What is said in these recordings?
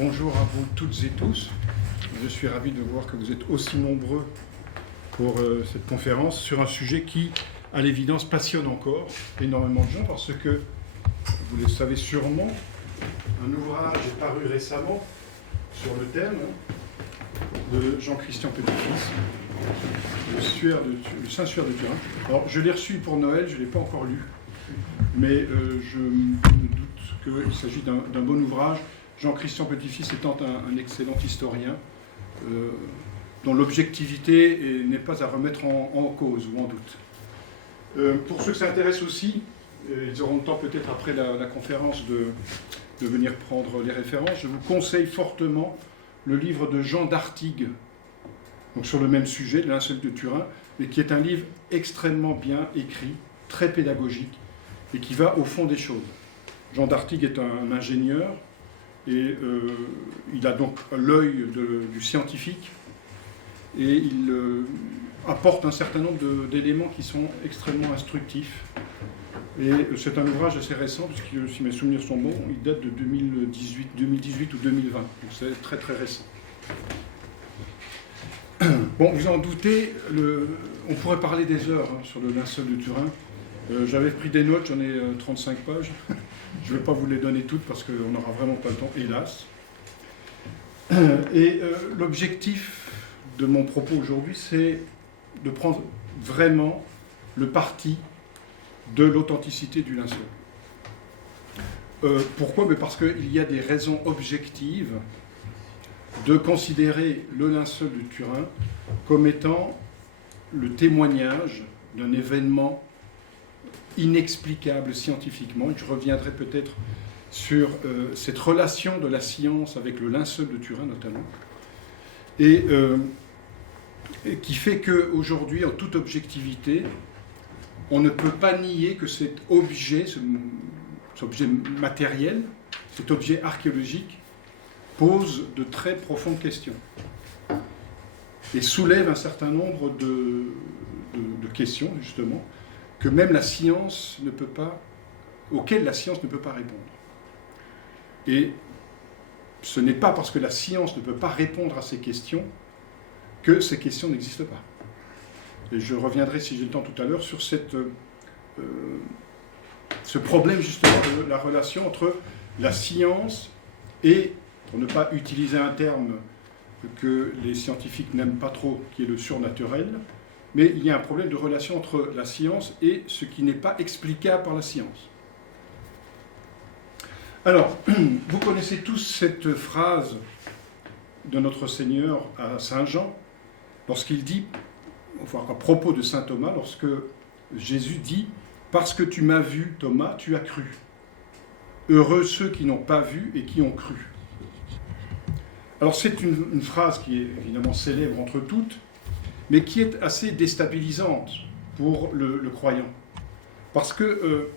Bonjour à vous toutes et tous. Je suis ravi de voir que vous êtes aussi nombreux pour cette conférence sur un sujet qui, à l'évidence, passionne encore énormément de gens parce que, vous le savez sûrement, un ouvrage est paru récemment sur le thème de Jean-Christian Petit-Fils, le Saint-Suaire de Turin. Alors, je l'ai reçu pour Noël, je ne l'ai pas encore lu, mais je me doute qu'il s'agit d'un bon ouvrage. Jean-Christian Petit-Fils étant un excellent historien, dont l'objectivité n'est pas à remettre en cause ou en doute. Pour ceux que ça intéresse aussi, ils auront le temps peut-être après la conférence de venir prendre les références. Je vous conseille fortement le livre de Jean d'Artigues, donc sur le même sujet, de linceul de Turin, mais qui est un livre extrêmement bien écrit, très pédagogique, et qui va au fond des choses. Jean d'Artigues est un ingénieur, et il a donc l'œil du scientifique, et il apporte un certain nombre d'éléments qui sont extrêmement instructifs. Et c'est un ouvrage assez récent, puisque si mes souvenirs sont bons, il date de 2018 ou 2020, donc c'est très très récent. Bon, vous en doutez, on pourrait parler des heures sur le linceul de Turin. J'avais pris des notes, j'en ai 35 pages. Je ne vais pas vous les donner toutes parce qu'on n'aura vraiment pas le temps, hélas. Et l'objectif de mon propos aujourd'hui, c'est de prendre vraiment le parti de l'authenticité du linceul. Pourquoi ? Parce qu'il y a des raisons objectives de considérer le linceul de Turin comme étant le témoignage d'un événement inexplicable scientifiquement. Je reviendrai peut-être sur cette relation de la science avec le linceul de Turin notamment, et qui fait qu'aujourd'hui, en toute objectivité, on ne peut pas nier que cet objet matériel, cet objet archéologique, pose de très profondes questions et soulève un certain nombre de questions, justement, que même la science ne peut pas, auxquelles la science ne peut pas répondre. Et ce n'est pas parce que la science ne peut pas répondre à ces questions que ces questions n'existent pas. Et je reviendrai, si j'ai le temps tout à l'heure, sur ce problème justement de la relation entre la science et, pour ne pas utiliser un terme que les scientifiques n'aiment pas trop, qui est le surnaturel, mais il y a un problème de relation entre la science et ce qui n'est pas explicable par la science. Alors, vous connaissez tous cette phrase de notre Seigneur à Saint Jean, lorsqu'il dit, enfin à propos de Saint Thomas, lorsque Jésus dit « Parce que tu m'as vu, Thomas, tu as cru. Heureux ceux qui n'ont pas vu et qui ont cru. » Alors c'est une phrase qui est évidemment célèbre entre toutes, mais qui est assez déstabilisante pour le croyant. Parce que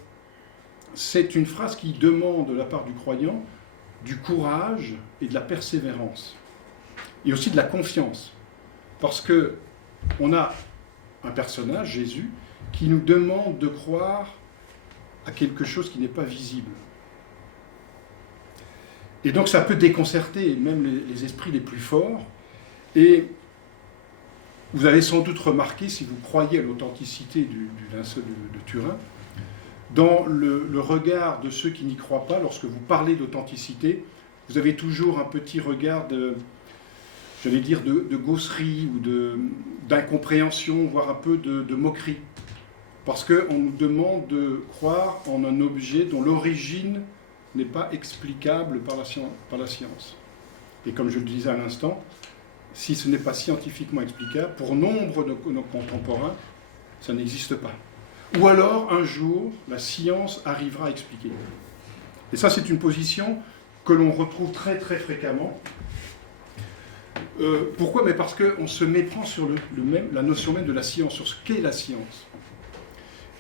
c'est une phrase qui demande de la part du croyant du courage et de la persévérance, et aussi de la confiance. Parce qu'on a un personnage, Jésus, qui nous demande de croire à quelque chose qui n'est pas visible. Et donc ça peut déconcerter même les esprits les plus forts, et vous avez sans doute remarqué, si vous croyez à l'authenticité du linceul de Turin, dans le regard de ceux qui n'y croient pas, lorsque vous parlez d'authenticité, vous avez toujours un petit regard de gausserie ou d'incompréhension, voire un peu de moquerie. Parce qu'on nous demande de croire en un objet dont l'origine n'est pas explicable par la science. Et comme je le disais à l'instant, si ce n'est pas scientifiquement explicable, pour nombre de nos contemporains, ça n'existe pas. Ou alors, un jour, la science arrivera à expliquer. Et ça, c'est une position que l'on retrouve très très fréquemment. Pourquoi ? Mais parce qu'on se méprend sur la notion même de la science, sur ce qu'est la science.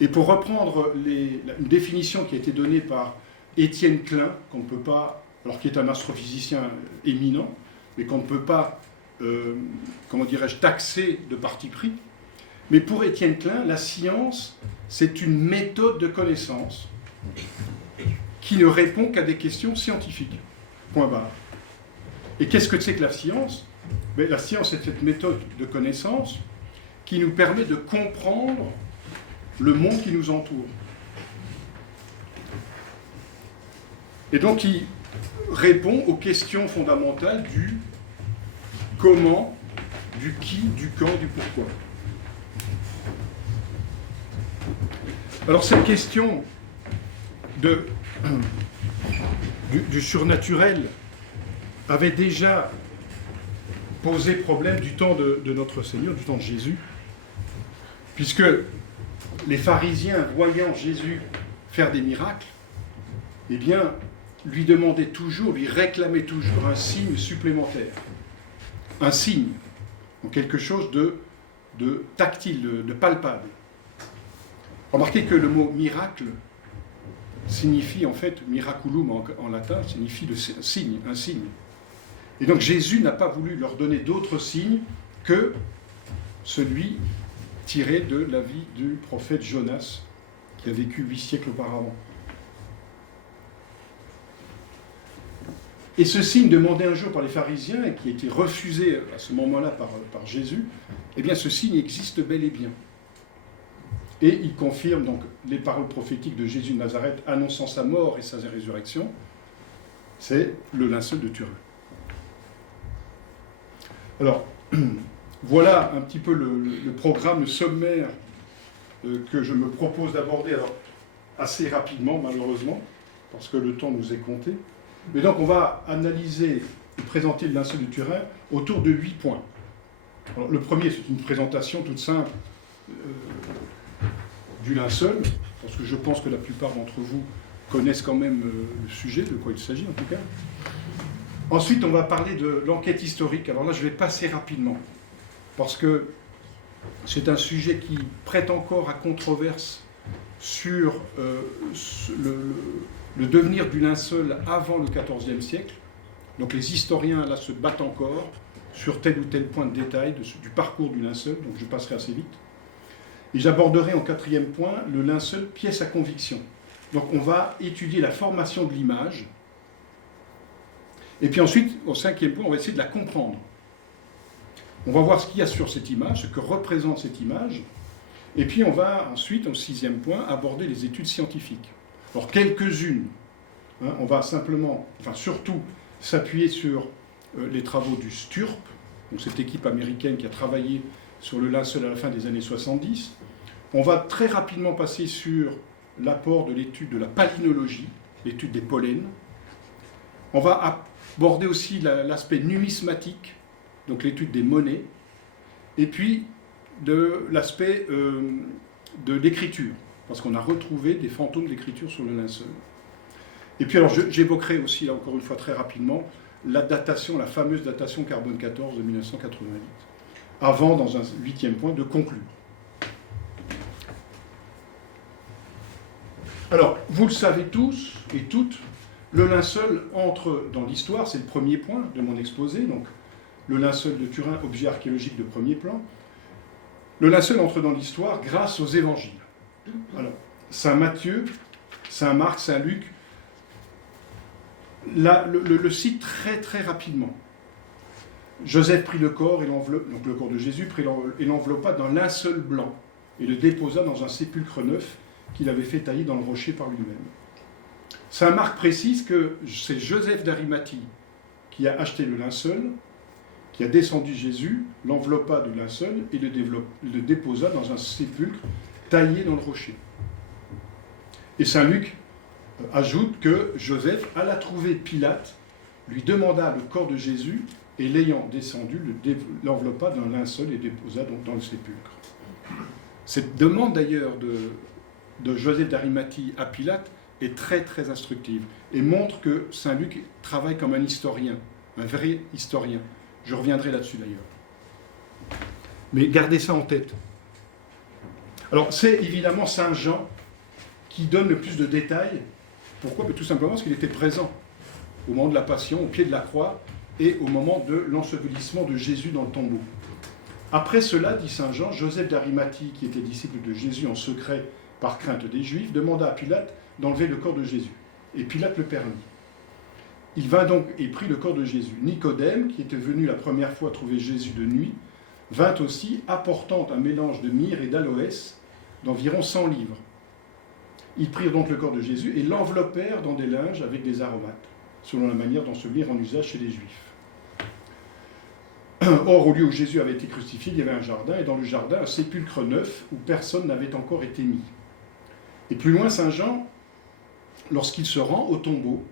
Et pour reprendre une définition qui a été donnée par Étienne Klein, qu'on ne peut pas, alors qui est un astrophysicien éminent, mais qu'on ne peut pas taxer de parti pris. Mais pour Étienne Klein, la science, c'est une méthode de connaissance qui ne répond qu'à des questions scientifiques. Point barre. Et qu'est-ce que c'est que la science? La science, c'est cette méthode de connaissance qui nous permet de comprendre le monde qui nous entoure. Et donc, il répond aux questions fondamentales du comment, du qui, du quand, du pourquoi. Alors, cette question du surnaturel avait déjà posé problème du temps de notre Seigneur, du temps de Jésus, puisque les pharisiens, voyant Jésus faire des miracles, eh bien, lui demandaient toujours, lui réclamaient toujours un signe supplémentaire. Un signe, en quelque chose de tactile, de palpable. Remarquez que le mot miracle signifie en fait, miraculum en latin, signifie signe, un signe. Et donc Jésus n'a pas voulu leur donner d'autres signes que celui tiré de la vie du prophète Jonas, qui a vécu 8 siècles auparavant. Et ce signe demandé un jour par les pharisiens, et qui a été refusé à ce moment-là par Jésus, eh bien ce signe existe bel et bien. Et il confirme donc les paroles prophétiques de Jésus de Nazareth annonçant sa mort et sa résurrection, c'est le linceul de Turin. Alors, voilà un petit peu le programme sommaire que je me propose d'aborder, alors assez rapidement malheureusement, parce que le temps nous est compté. Mais donc on va analyser et présenter le linceul de Turin autour de 8 points. Alors, le premier, c'est une présentation toute simple du linceul, parce que je pense que la plupart d'entre vous connaissent quand même le sujet, de quoi il s'agit en tout cas. Ensuite, on va parler de l'enquête historique. Alors là, je vais passer rapidement, parce que c'est un sujet qui prête encore à controverse sur le devenir du linceul avant le XIVe siècle. Donc les historiens là se battent encore sur tel ou tel point de détail du parcours du linceul, donc je passerai assez vite. Et j'aborderai en 4e point le linceul pièce à conviction. Donc on va étudier la formation de l'image. Et puis ensuite, au 5e point, on va essayer de la comprendre. On va voir ce qu'il y a sur cette image, ce que représente cette image. Et puis on va ensuite, au 6e point, aborder les études scientifiques. Alors quelques-unes, on va simplement, surtout s'appuyer sur les travaux du STURP, donc cette équipe américaine qui a travaillé sur le linceul à la fin des années 70. On va très rapidement passer sur l'apport de l'étude de la palynologie, l'étude des pollens. On va aborder aussi l'aspect numismatique, donc l'étude des monnaies, et puis de l'aspect de l'écriture, parce qu'on a retrouvé des fantômes d'écriture sur le linceul. Et puis alors j'évoquerai aussi, là encore une fois très rapidement, la datation, la fameuse datation carbone 14 de 1988, avant, dans un 8e point, de conclure. Alors, vous le savez tous et toutes, le linceul entre dans l'histoire, c'est le premier point de mon exposé, donc le linceul de Turin, objet archéologique de premier plan. Le linceul entre dans l'histoire grâce aux évangiles. Alors, Saint Matthieu, Saint Marc, Saint Luc, le cite très très rapidement. Joseph prit le corps et l'enveloppe, donc le corps de Jésus, et l'enveloppa d'un linceul blanc et le déposa dans un sépulcre neuf qu'il avait fait tailler dans le rocher par lui-même. Saint Marc précise que c'est Joseph d'Arimathie qui a acheté le linceul, qui a descendu Jésus, l'enveloppa de linceul et le déposa dans un sépulcre taillé dans le rocher. Et Saint Luc ajoute que Joseph alla trouver Pilate, lui demanda le corps de Jésus et l'ayant descendu, l'enveloppa d'un linceul et déposa donc dans le sépulcre. Cette demande d'ailleurs de Joseph d'Arimathie à Pilate est très très instructive et montre que Saint Luc travaille comme un historien, un vrai historien. Je reviendrai là-dessus d'ailleurs. Mais gardez ça en tête. Alors c'est évidemment Saint Jean qui donne le plus de détails. Pourquoi ? Tout simplement parce qu'il était présent au moment de la Passion, au pied de la croix, et au moment de l'ensevelissement de Jésus dans le tombeau. Après cela, dit Saint Jean, Joseph d'Arimathie, qui était disciple de Jésus en secret par crainte des Juifs, demanda à Pilate d'enlever le corps de Jésus. Et Pilate le permit. Il vint donc et prit le corps de Jésus. Nicodème, qui était venu la première fois trouver Jésus de nuit, vint aussi, apportant un mélange de myrrhe et d'aloès d'environ 100 livres. Ils prirent donc le corps de Jésus et l'enveloppèrent dans des linges avec des aromates, selon la manière dont celui rend usage chez les Juifs. Or, au lieu où Jésus avait été crucifié, il y avait un jardin, et dans le jardin, un sépulcre neuf où personne n'avait encore été mis. Et plus loin, Saint Jean, lorsqu'il se rend au tombeau,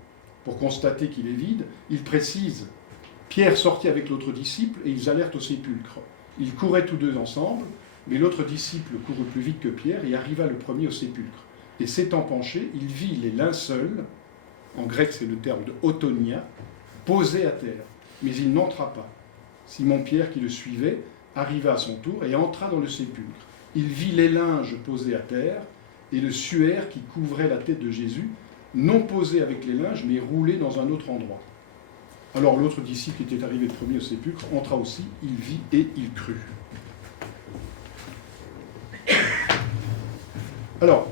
pour constater qu'il est vide, il précise « Pierre sortit avec l'autre disciple, et ils allèrent au sépulcre. Ils couraient tous deux ensemble, mais l'autre disciple courut plus vite que Pierre et arriva le premier au sépulcre. Et s'étant penché, il vit les linceuls, en grec c'est le terme de autonia, posés à terre, mais il n'entra pas. Simon-Pierre, qui le suivait, arriva à son tour et entra dans le sépulcre. Il vit les linges posés à terre et le suaire qui couvrait la tête de Jésus, non posé avec les linges, mais roulé dans un autre endroit. Alors l'autre disciple qui était arrivé le premier au sépulcre entra aussi, il vit et il crut. Alors,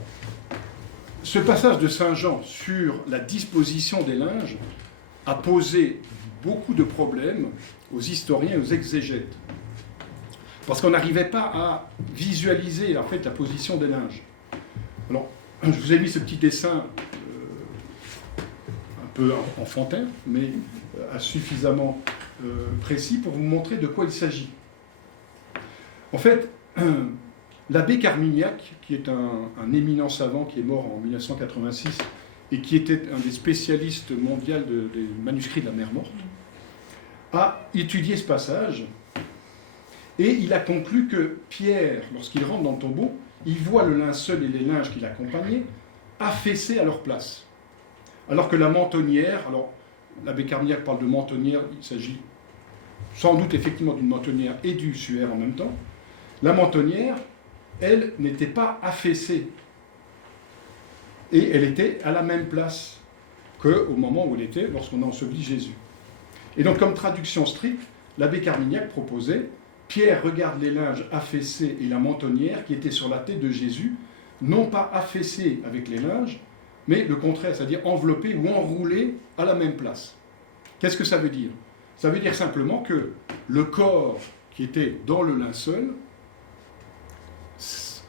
ce passage de Saint Jean sur la disposition des linges a posé beaucoup de problèmes aux historiens et aux exégètes. Parce qu'on n'arrivait pas à visualiser en fait la position des linges. Alors, je vous ai mis ce petit dessin un peu enfantin, mais suffisamment précis pour vous montrer de quoi il s'agit. En fait, l'abbé Carmignac, qui est un éminent savant qui est mort en 1986 et qui était un des spécialistes mondiaux des manuscrits de la mer Morte, a étudié ce passage et il a conclu que Pierre, lorsqu'il rentre dans le tombeau, il voit le linceul et les linges qui l'accompagnaient affaissés à leur place. Alors que la mentonnière, alors l'abbé Carmignac parle de mentonnière, il s'agit sans doute effectivement d'une mentonnière et du suaire en même temps, la mentonnière, elle n'était pas affaissée et elle était à la même place qu'au moment où elle était lorsqu'on a enseveli Jésus. Et donc comme traduction stricte, l'abbé Carmignac proposait « Pierre regarde les linges affaissés et la mentonnière qui était sur la tête de Jésus, non pas affaissés avec les linges, mais le contraire, c'est-à-dire enveloppés ou enroulés à la même place. » Qu'est-ce que ça veut dire? Ça veut dire simplement que le corps qui était dans le linceul,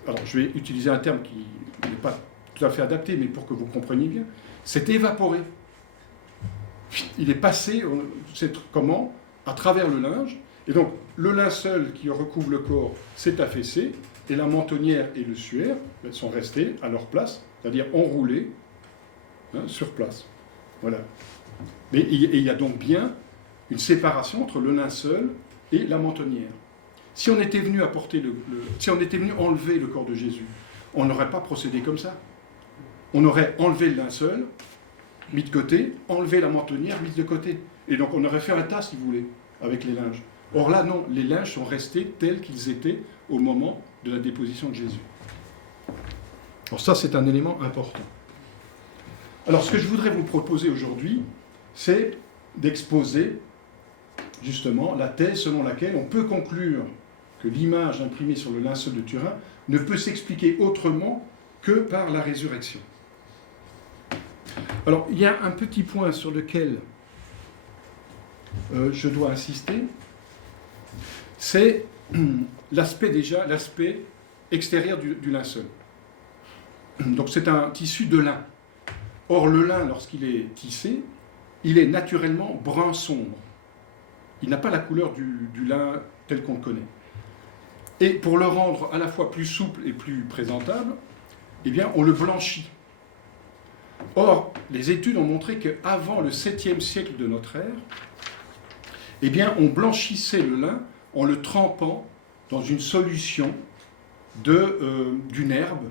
alors je vais utiliser un terme qui n'est pas tout à fait adapté, mais pour que vous compreniez bien, s'est évaporé. Il est passé, c'est comment? À travers le linge, et donc le linceul qui recouvre le corps s'est affaissé, et la mentonnière et le suaire sont restés à leur place, c'est-à-dire enroulés sur place. Voilà. Mais il y a donc bien une séparation entre le linceul et la mentonnière. Si on était venu si on était venu enlever le corps de Jésus, on n'aurait pas procédé comme ça. On aurait enlevé le linceul, mis de côté, enlevé la mentonnière, mis de côté. Et donc on aurait fait un tas, si vous voulez, avec les linges. Or là, non, les linges sont restés tels qu'ils étaient au moment de la déposition de Jésus. Alors ça, c'est un élément important. Alors ce que je voudrais vous proposer aujourd'hui, c'est d'exposer justement la thèse selon laquelle on peut conclure que l'image imprimée sur le linceul de Turin ne peut s'expliquer autrement que par la résurrection. Alors, il y a un petit point sur lequel je dois insister, c'est l'aspect extérieur du linceul. Donc c'est un tissu de lin. Or, le lin, lorsqu'il est tissé, il est naturellement brun sombre. Il n'a pas la couleur du lin tel qu'on le connaît. Et pour le rendre à la fois plus souple et plus présentable, eh bien, on le blanchit. Or, les études ont montré qu'avant le 7e siècle de notre ère, eh bien, on blanchissait le lin en le trempant dans une solution d'une herbe,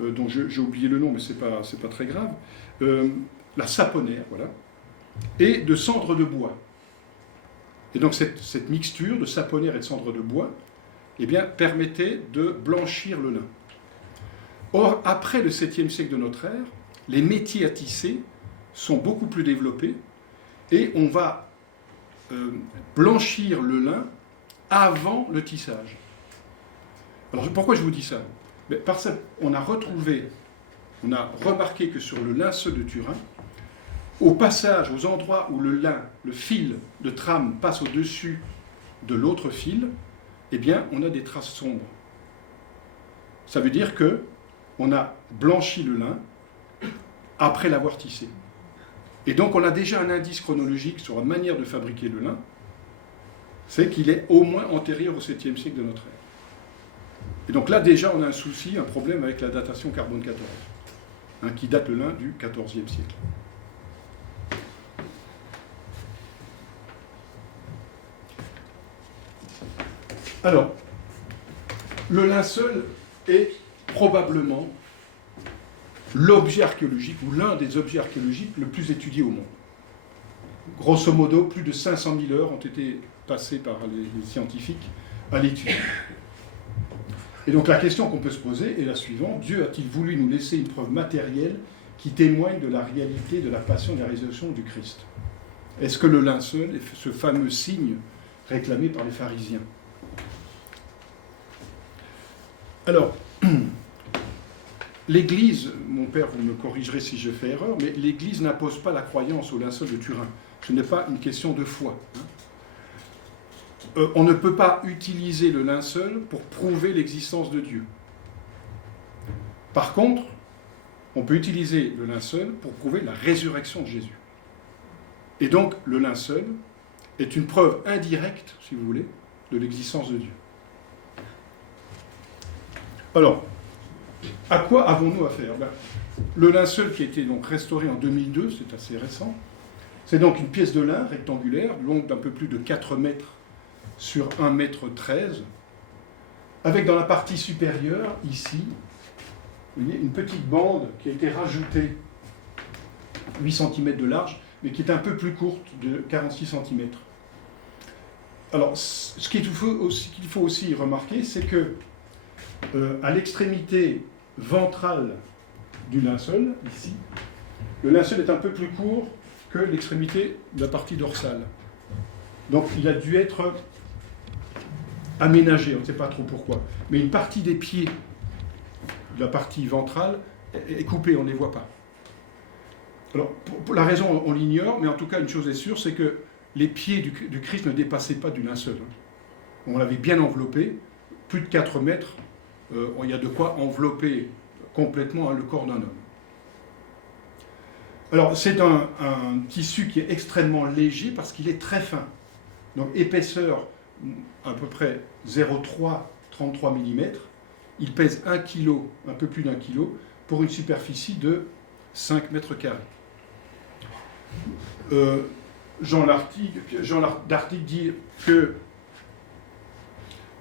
dont j'ai oublié le nom, mais c'est pas très grave, la saponaire, voilà, et de cendre de bois. Et donc cette mixture de saponaire et de cendre de bois, eh bien, permettait de blanchir le lin. Or, après le 7e siècle de notre ère, les métiers à tisser sont beaucoup plus développés et on va blanchir le lin avant le tissage. Alors, pourquoi je vous dis ça? On a remarqué que sur le linceul de Turin, au passage, aux endroits où le lin, le fil de trame passe au-dessus de l'autre fil, eh bien, on a des traces sombres. Ça veut dire qu'on a blanchi le lin après l'avoir tissé. Et donc, on a déjà un indice chronologique sur la manière de fabriquer le lin, c'est qu'il est au moins antérieur au 7e siècle de notre ère. Et donc là, déjà, on a un souci, un problème avec la datation carbone 14, qui date le lin du 14e siècle. Alors, le linceul est probablement l'objet archéologique, ou l'un des objets archéologiques le plus étudié au monde. Grosso modo, plus de 500 000 heures ont été passées par les scientifiques à l'étude. Et donc la question qu'on peut se poser est la suivante: Dieu a-t-il voulu nous laisser une preuve matérielle qui témoigne de la réalité de la passion et de la résurrection du Christ? Est-ce que le linceul est ce fameux signe réclamé par les pharisiens? Alors, l'Église, mon père, vous me corrigerez si je fais erreur, mais l'Église n'impose pas la croyance au linceul de Turin. Ce n'est pas une question de foi. On ne peut pas utiliser le linceul pour prouver l'existence de Dieu. Par contre, on peut utiliser le linceul pour prouver la résurrection de Jésus. Et donc, le linceul est une preuve indirecte, si vous voulez, de l'existence de Dieu. Alors, à quoi avons-nous affaire? Le linceul qui a été donc restauré en 2002, c'est assez récent, c'est donc une pièce de lin rectangulaire, longue d'un peu plus de 4 mètres sur 1 mètre 13, avec dans la partie supérieure, ici, vous voyez, une petite bande qui a été rajoutée, 8 cm de large, mais qui est un peu plus courte, de 46 cm. Alors, ce qu'il faut aussi remarquer, c'est que à l'extrémité ventrale du linceul, ici, le linceul est un peu plus court que l'extrémité de la partie dorsale. Donc il a dû être aménagé, on ne sait pas trop pourquoi. Mais une partie des pieds de la partie ventrale est coupée, on ne les voit pas. Alors, pour la raison, on l'ignore, mais en tout cas, une chose est sûre, c'est que les pieds du Christ ne dépassaient pas du linceul. On l'avait bien enveloppé, plus de 4 mètres. Il y a de quoi envelopper complètement le corps d'un homme. Alors, c'est un tissu qui est extrêmement léger parce qu'il est très fin. Donc, épaisseur à peu près 0,33 mm. Il pèse 1 kg, un peu plus d'1 kg, pour une superficie de 5 mètres carrés. Jean Dartig dit que,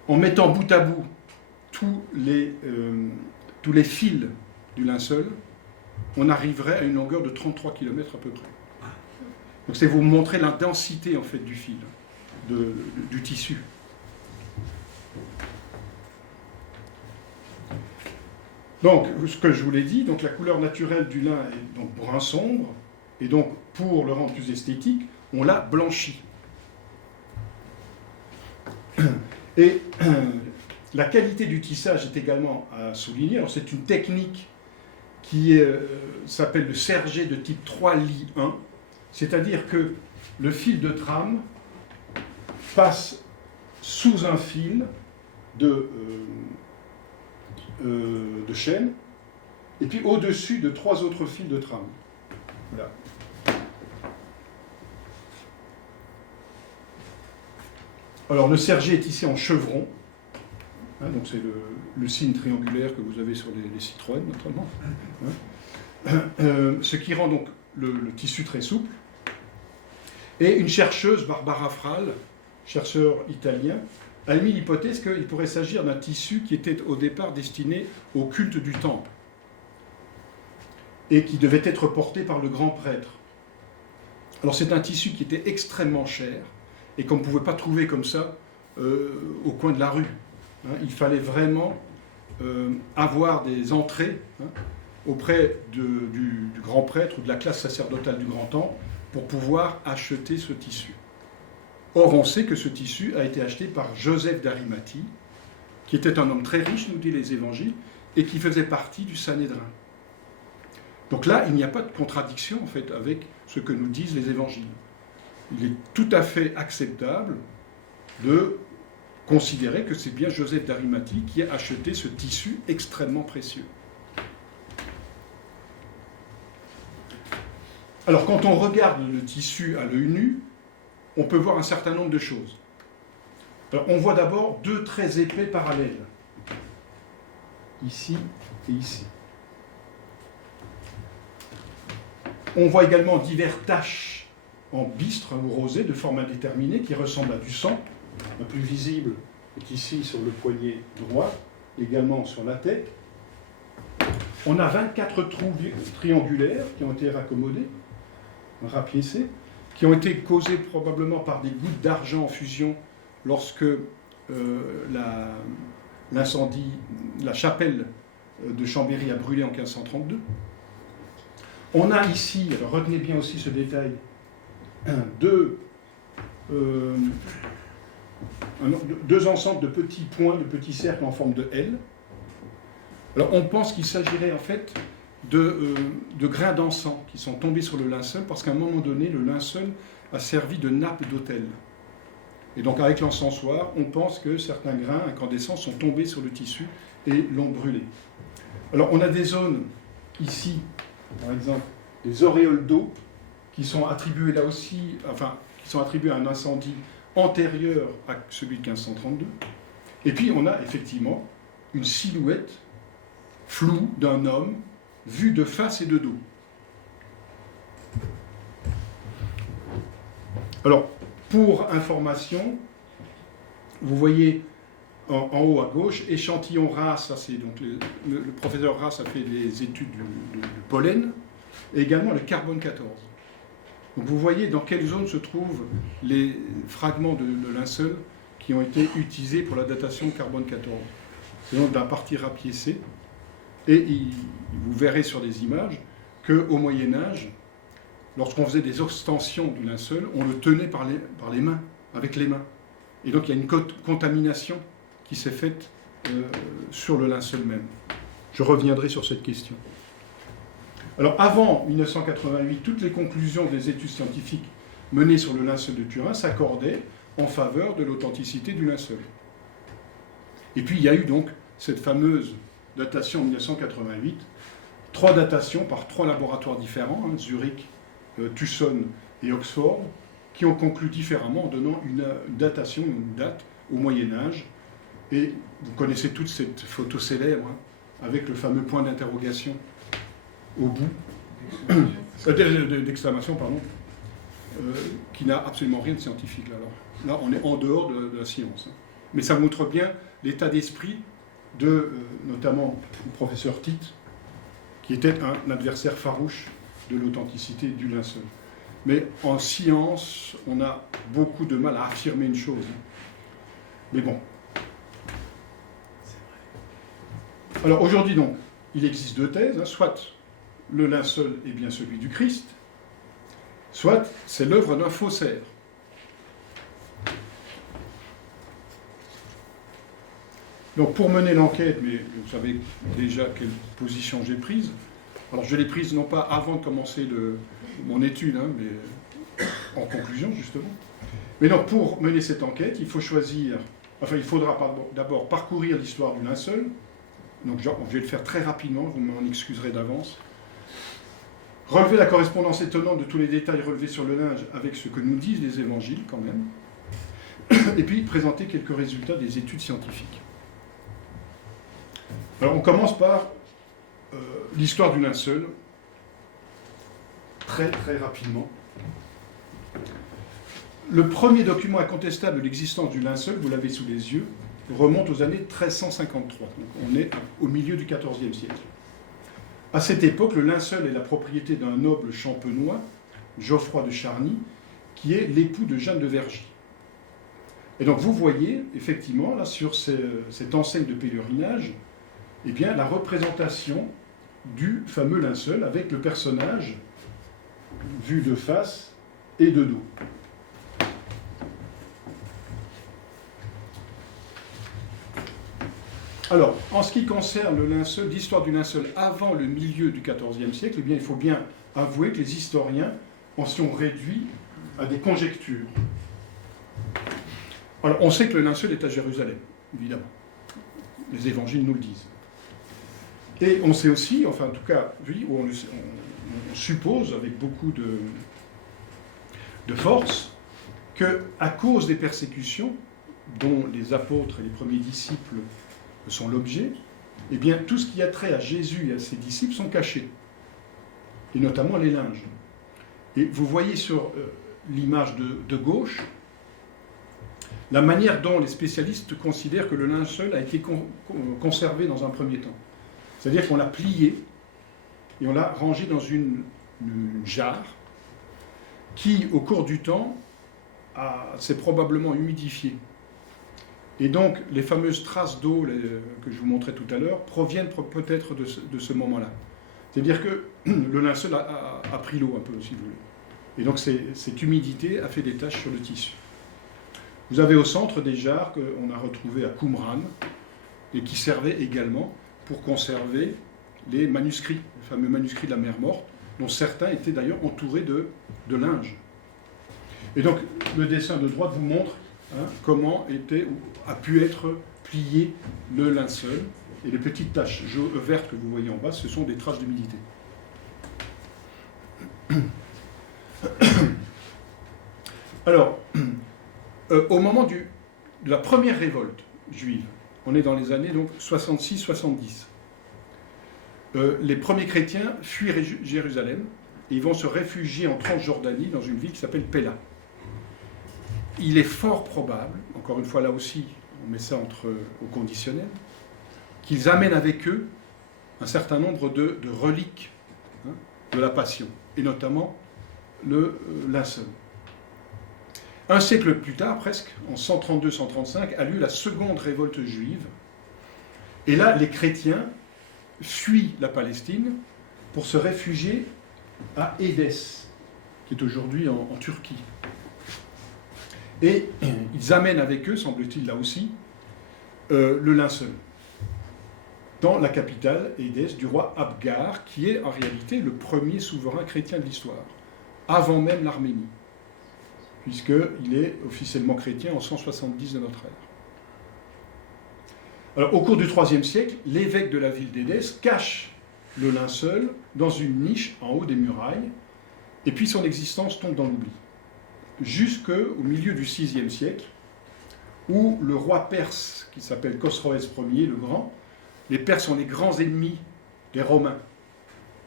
en mettant bout à bout tous les fils du linceul, on arriverait à une longueur de 33 km à peu près. Donc c'est vous montrer la densité en fait du fil, du tissu. Donc, ce que je vous l'ai dit, donc la couleur naturelle du lin est donc brun sombre, et donc pour le rendre plus esthétique, on l'a blanchi. Et la qualité du tissage est également à souligner. Alors, c'est une technique qui s'appelle le sergé de type 3 Li 1, c'est-à-dire que le fil de trame passe sous un fil de chaîne, et puis au-dessus de 3 autres fils de trame. Voilà. Alors, le sergé est ici en chevron. Donc c'est le signe triangulaire que vous avez sur les Citroën, notamment. Ce qui rend donc le tissu très souple. Et une chercheuse, Barbara Frall, chercheur italien, a émis l'hypothèse qu'il pourrait s'agir d'un tissu qui était au départ destiné au culte du temple et qui devait être porté par le grand prêtre. Alors c'est un tissu qui était extrêmement cher et qu'on ne pouvait pas trouver comme ça au coin de la rue. Il fallait vraiment avoir des entrées auprès du grand prêtre ou de la classe sacerdotale du grand temple pour pouvoir acheter ce tissu. Or, on sait que ce tissu a été acheté par Joseph d'Arimathie, qui était un homme très riche, nous dit les évangiles, et qui faisait partie du Sanhédrin. Donc là, il n'y a pas de contradiction en fait avec ce que nous disent les évangiles. Il est tout à fait acceptable de considérer que c'est bien Joseph d'Arimathie qui a acheté ce tissu extrêmement précieux. Alors quand on regarde le tissu à l'œil nu, on peut voir un certain nombre de choses. Alors, on voit d'abord deux traits épais parallèles, ici et ici. On voit également diverses taches en bistre ou rosé de forme indéterminée qui ressemblent à du sang. La plus visible est ici sur le poignet droit, également sur la tête. On a 24 trous triangulaires qui ont été raccommodés, rapiécés, qui ont été causés probablement par des gouttes d'argent en fusion lorsque l'incendie, la chapelle de Chambéry a brûlé en 1532. On a ici, alors retenez bien aussi ce détail, deux ensembles de petits points, de petits cercles en forme de L. Alors on pense qu'il s'agirait en fait de grains d'encens qui sont tombés sur le linceul parce qu'à un moment donné, le linceul a servi de nappe d'autel. Et donc avec l'encensoir, on pense que certains grains incandescents sont tombés sur le tissu et l'ont brûlé. Alors on a des zones ici, par exemple, des auréoles d'eau qui sont attribuées là aussi, enfin, qui sont attribuées à un incendie antérieur à celui de 1532. Et puis on a effectivement une silhouette floue d'un homme vu de face et de dos. Alors, pour information, vous voyez en haut à gauche, échantillon RAS, ça c'est donc le professeur RAS a fait des études du pollen, et également le carbone 14. Donc vous voyez dans quelle zone se trouvent les fragments de linceul qui ont été utilisés pour la datation de carbone 14. C'est donc d'un parti rapiécé, et vous verrez sur les images qu'au Moyen-Âge, lorsqu'on faisait des extensions du linceul, on le tenait par les mains, avec les mains. Et donc il y a une contamination qui s'est faite sur le linceul même. Je reviendrai sur cette question. Alors avant 1988, toutes les conclusions des études scientifiques menées sur le linceul de Turin s'accordaient en faveur de l'authenticité du linceul. Et puis il y a eu donc cette fameuse datation en 1988, 3 datations par 3 laboratoires différents, Zurich, Tucson et Oxford, qui ont conclu différemment en donnant une datation, une date au Moyen-Âge. Et vous connaissez toute cette photo célèbre, avec le fameux point d'interrogation au bout, d'exclamation, pardon, qui n'a absolument rien de scientifique. Alors, là, on est en dehors de la science. Mais ça montre bien l'état d'esprit de, notamment, le professeur Tite, qui était un adversaire farouche de l'authenticité du linceul. Mais en science, on a beaucoup de mal à affirmer une chose. Mais bon. Alors aujourd'hui, donc, il existe 2 thèses. Soit le linceul est bien celui du Christ, soit c'est l'œuvre d'un faussaire. Donc pour mener l'enquête, mais vous savez déjà quelle position j'ai prise. Alors je l'ai prise non pas avant de commencer mon étude, mais en conclusion justement. Mais donc pour mener cette enquête, il faudra d'abord parcourir l'histoire du linceul. Donc je vais le faire très rapidement, vous m'en excuserez d'avance. Relever la correspondance étonnante de tous les détails relevés sur le linge avec ce que nous disent les évangiles quand même. Et puis présenter quelques résultats des études scientifiques. Alors on commence par l'histoire du linceul, très très rapidement. Le premier document incontestable de l'existence du linceul, vous l'avez sous les yeux, remonte aux années 1353. Donc on est au milieu du XIVe siècle. À cette époque, le linceul est la propriété d'un noble champenois, Geoffroy de Charny, qui est l'époux de Jeanne de Vergy. Et donc vous voyez, effectivement, là, sur cette enseigne de pèlerinage, eh bien, la représentation du fameux linceul avec le personnage vu de face et de dos. Alors, en ce qui concerne le linceul, l'histoire du linceul avant le milieu du XIVe siècle, eh bien, il faut bien avouer que les historiens en sont réduits à des conjectures. Alors, on sait que le linceul est à Jérusalem, évidemment. Les évangiles nous le disent. Et on sait aussi, enfin en tout cas, oui, on suppose avec beaucoup de force qu'à cause des persécutions dont les apôtres et les premiers disciples sont l'objet, eh bien tout ce qui a trait à Jésus et à ses disciples sont cachés, et notamment les linges. Et vous voyez sur l'image de gauche la manière dont les spécialistes considèrent que le linceul a été conservé dans un premier temps. C'est-à-dire qu'on l'a plié et on l'a rangé dans une jarre qui, au cours du temps, s'est probablement humidifiée. Et donc, les fameuses traces d'eau que je vous montrais tout à l'heure proviennent peut-être de ce moment-là. C'est-à-dire que le linceul a pris l'eau un peu, si vous voulez. Et donc, cette humidité a fait des taches sur le tissu. Vous avez au centre des jarres qu'on a retrouvées à Qumran et qui servaient également pour conserver les manuscrits, les fameux manuscrits de la mer Morte, dont certains étaient d'ailleurs entourés de linge. Et donc, le dessin de droite vous montre comment a pu être plié le linceul. Et les petites taches vertes que vous voyez en bas, ce sont des traces d'humidité. Alors, au moment de la première révolte juive, on est dans les années 66-70, les premiers chrétiens fuient Jérusalem et ils vont se réfugier en Transjordanie dans une ville qui s'appelle Pella. Il est fort probable, encore une fois là aussi, on met ça au conditionnel, qu'ils amènent avec eux un certain nombre de reliques de la Passion, et notamment le linceul. Un siècle plus tard, presque, en 132-135, a lieu la seconde révolte juive. Et là, les chrétiens fuient la Palestine pour se réfugier à Édesse, qui est aujourd'hui en Turquie. Et ils amènent avec eux, semble-t-il là aussi, le linceul, dans la capitale, Édesse, du roi Abgar, qui est en réalité le premier souverain chrétien de l'histoire, avant même l'Arménie, puisqu'il est officiellement chrétien en 170 de notre ère. Alors, au cours du IIIe siècle, l'évêque de la ville d'Édesse cache le linceul dans une niche en haut des murailles, et puis son existence tombe dans l'oubli. Jusqu'au milieu du VIe siècle, où le roi perse, qui s'appelle Khosroès Ier le Grand, les Perses sont les grands ennemis des Romains,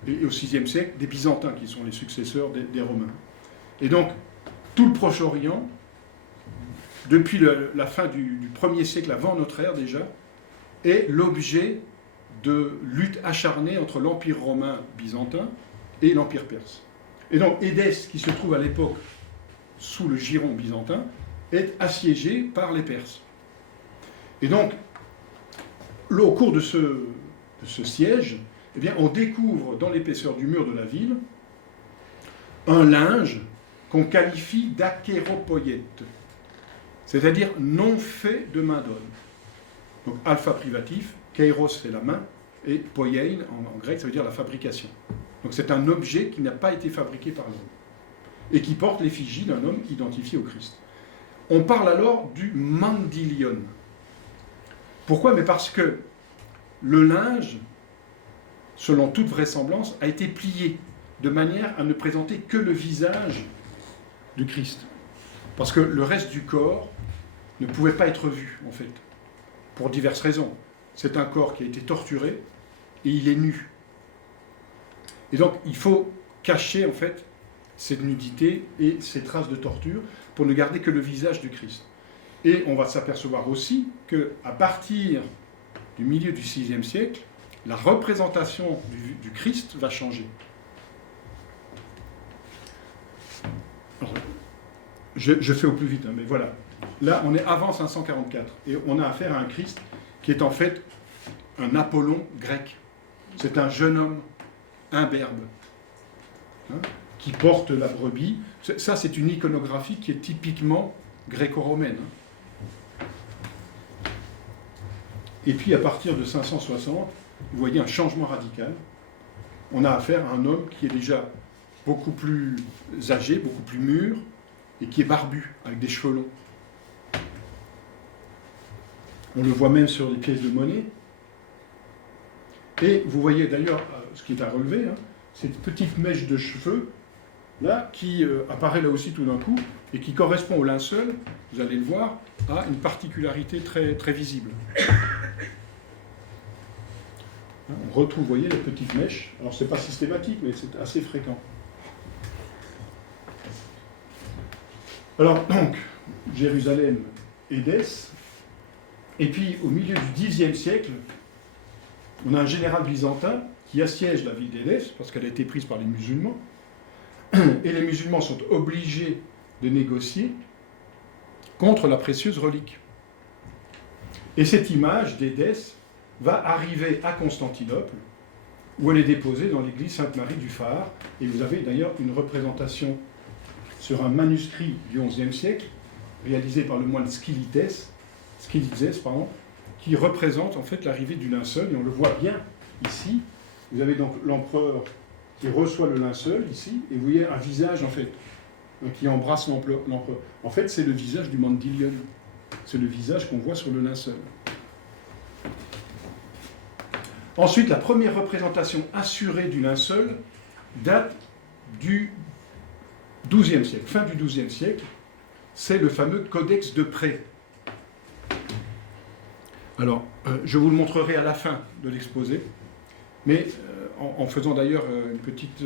et au VIe siècle, des Byzantins, qui sont les successeurs des Romains. Et donc, tout le Proche-Orient, depuis la fin du 1er siècle avant notre ère déjà, est l'objet de luttes acharnées entre l'Empire romain byzantin et l'Empire perse. Et donc Édesse, qui se trouve à l'époque sous le giron byzantin, est assiégée par les Perses. Et donc, au cours de ce siège, eh bien, on découvre dans l'épaisseur du mur de la ville un linge qu'on qualifie d'achéropoïète, c'est-à-dire non fait de main d'homme. Donc alpha privatif, kairos c'est la main, et poiein en grec ça veut dire la fabrication. Donc c'est un objet qui n'a pas été fabriqué par l'homme, et qui porte l'effigie d'un homme identifié au Christ. On parle alors du mandylion. Pourquoi ? Mais parce que le linge, selon toute vraisemblance, a été plié de manière à ne présenter que le visage du Christ. Parce que le reste du corps ne pouvait pas être vu, en fait, pour diverses raisons. C'est un corps qui a été torturé et il est nu. Et donc, il faut cacher, en fait, cette nudité et ces traces de torture pour ne garder que le visage du Christ. Et on va s'apercevoir aussi qu'à partir du milieu du VIe siècle, la représentation du Christ va changer. Alors, je fais au plus vite, mais voilà. Là, on est avant 544, et on a affaire à un Christ qui est en fait un Apollon grec. C'est un jeune homme imberbe, qui porte la brebis. Ça, c'est une iconographie qui est typiquement gréco-romaine. Et puis à partir de 560, vous voyez un changement radical. On a affaire à un homme qui est déjà beaucoup plus âgé, beaucoup plus mûr, et qui est barbu, avec des cheveux longs. On le voit même sur les pièces de monnaie. Et vous voyez d'ailleurs, ce qui est à relever, hein, cette petite mèche de cheveux, là, qui apparaît là aussi tout d'un coup, et qui correspond au linceul, vous allez le voir, a une particularité très, très visible. On retrouve, vous voyez, la petite mèche. Alors, ce n'est pas systématique, mais c'est assez fréquent. Alors, donc, Jérusalem, Édesse, et puis, au milieu du Xe siècle, on a un général byzantin qui assiège la ville d'Édesse, parce qu'elle a été prise par les musulmans, et les musulmans sont obligés de négocier contre la précieuse relique. Et cette image d'Édesse va arriver à Constantinople, où elle est déposée dans l'église Sainte-Marie du Phare, et vous avez d'ailleurs une représentation sur un manuscrit du XIe siècle, réalisé par le moine Skylitzès, qui représente en fait l'arrivée du linceul, et on le voit bien ici. Vous avez donc l'empereur qui reçoit le linceul ici, et vous voyez un visage en fait qui embrasse l'empereur. En fait, c'est le visage du Mandylion. C'est le visage qu'on voit sur le linceul. Ensuite, la première représentation assurée du linceul date du XIIe siècle, fin du XIIe siècle. C'est le fameux Codex de Pré. Alors, je vous le montrerai à la fin de l'exposé, mais en faisant d'ailleurs une petite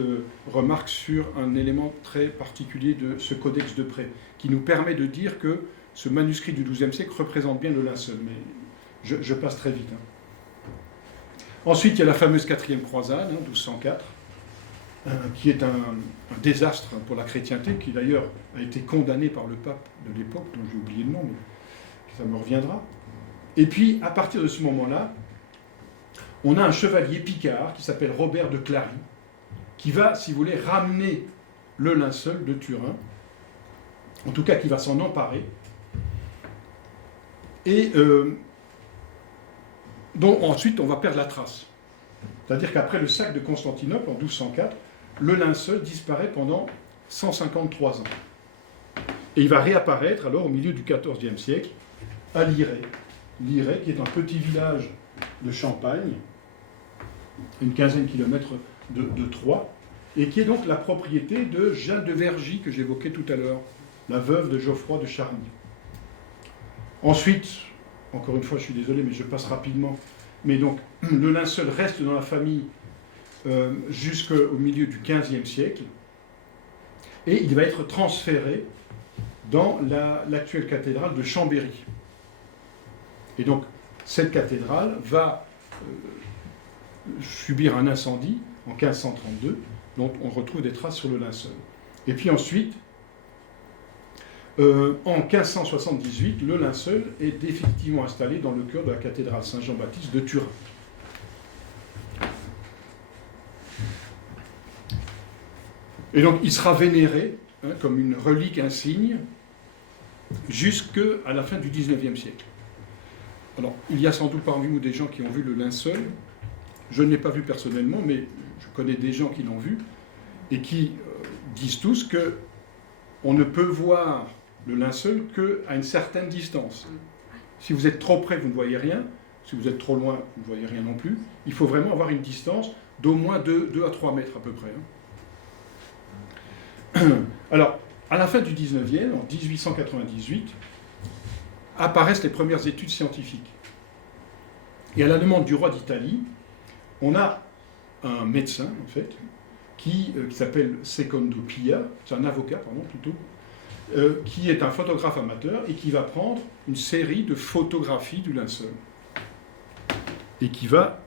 remarque sur un élément très particulier de ce Codex de Pré, qui nous permet de dire que ce manuscrit du XIIe siècle représente bien le linceul, mais je passe très vite. Ensuite, il y a la fameuse quatrième croisade, 1204, qui est un désastre pour la chrétienté, qui d'ailleurs a été condamné par le pape de l'époque, dont j'ai oublié le nom, mais ça me reviendra. Et puis, à partir de ce moment-là, on a un chevalier picard qui s'appelle Robert de Clary, qui va, si vous voulez, ramener le linceul de Turin, en tout cas qui va s'en emparer, et dont ensuite on va perdre la trace. C'est-à-dire qu'après le sac de Constantinople, en 1204, le linceul disparaît pendant 153 ans. Et il va réapparaître alors au milieu du XIVe siècle, à Lirey. Lirey, qui est un petit village de Champagne, une quinzaine de kilomètres de Troyes, et qui est donc la propriété de Jeanne de Vergy, que j'évoquais tout à l'heure, la veuve de Geoffroy de Charny. Ensuite, encore une fois, je suis désolé, mais je passe rapidement, mais donc, le linceul reste dans la famille jusqu'au milieu du XVe siècle, et il va être transféré dans l'actuelle cathédrale de Chambéry. Et donc, cette cathédrale va subir un incendie en 1532, dont on retrouve des traces sur le linceul. Et puis ensuite, en 1578, le linceul est définitivement installé dans le chœur de la cathédrale Saint-Jean-Baptiste de Turin. Et donc, il sera vénéré comme une relique insigne jusqu'à la fin du XIXe siècle. Alors, il y a sans doute parmi vous des gens qui ont vu le linceul. Je ne l'ai pas vu personnellement, mais je connais des gens qui l'ont vu et qui disent tous qu'on ne peut voir le linceul qu'à une certaine distance. Si vous êtes trop près, vous ne voyez rien. Si vous êtes trop loin, vous ne voyez rien non plus. Il faut vraiment avoir une distance d'au moins 2 à 3 mètres à peu près. Alors, à la fin du 19e, en 1898, apparaissent les premières études scientifiques. Et à la demande du roi d'Italie, on a un médecin, en fait, qui s'appelle Secondo Pia, c'est un avocat, pardon, plutôt, qui est un photographe amateur et qui va prendre une série de photographies du linceul. Et qui va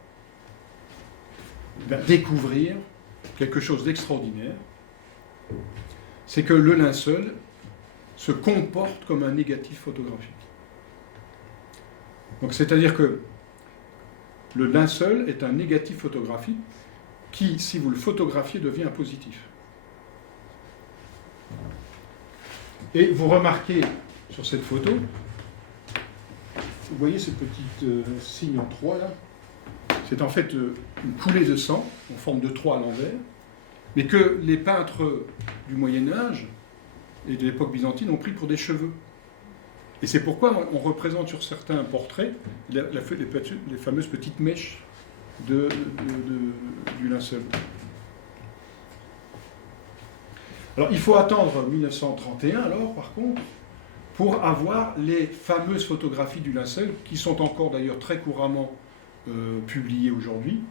découvrir quelque chose d'extraordinaire, c'est que le linceul se comporte comme un négatif photographique. Donc, c'est-à-dire que le linceul est un négatif photographique qui, si vous le photographiez, devient un positif. Et vous remarquez sur cette photo vous voyez ce petit signe en 3 là? C'est en fait une coulée de sang en forme de 3 à l'envers, mais que les peintres du Moyen-Âge et de l'époque byzantine ont pris pour des cheveux. Et c'est pourquoi on représente sur certains portraits les fameuses petites mèches du linceul. Alors il faut attendre 1931 alors par contre pour avoir les fameuses photographies du linceul qui sont encore d'ailleurs très couramment publiées aujourd'hui,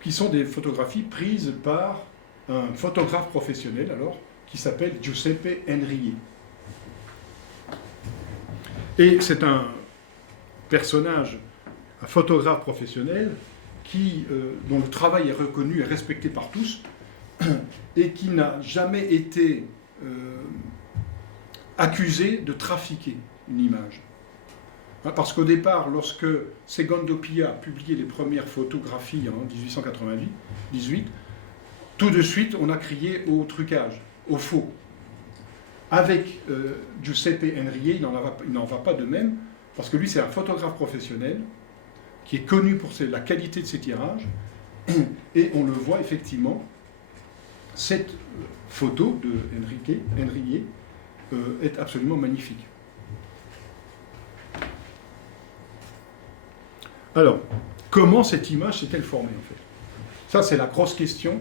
qui sont des photographies prises par un photographe professionnel alors qui s'appelle Giuseppe Enrier. Et c'est un personnage, un photographe professionnel dont le travail est reconnu et respecté par tous et qui n'a jamais été accusé de trafiquer une image. Parce qu'au départ, lorsque Segundo Pia a publié les premières photographies en 1898, tout de suite on a crié au trucage, au faux. Avec Giuseppe Enrier, il n'en va pas de même, parce que lui c'est un photographe professionnel qui est connu pour la qualité de ses tirages, et on le voit effectivement, cette photo de Enrier est absolument magnifique. Alors, comment cette image s'est-elle formée en fait? Ça c'est la grosse question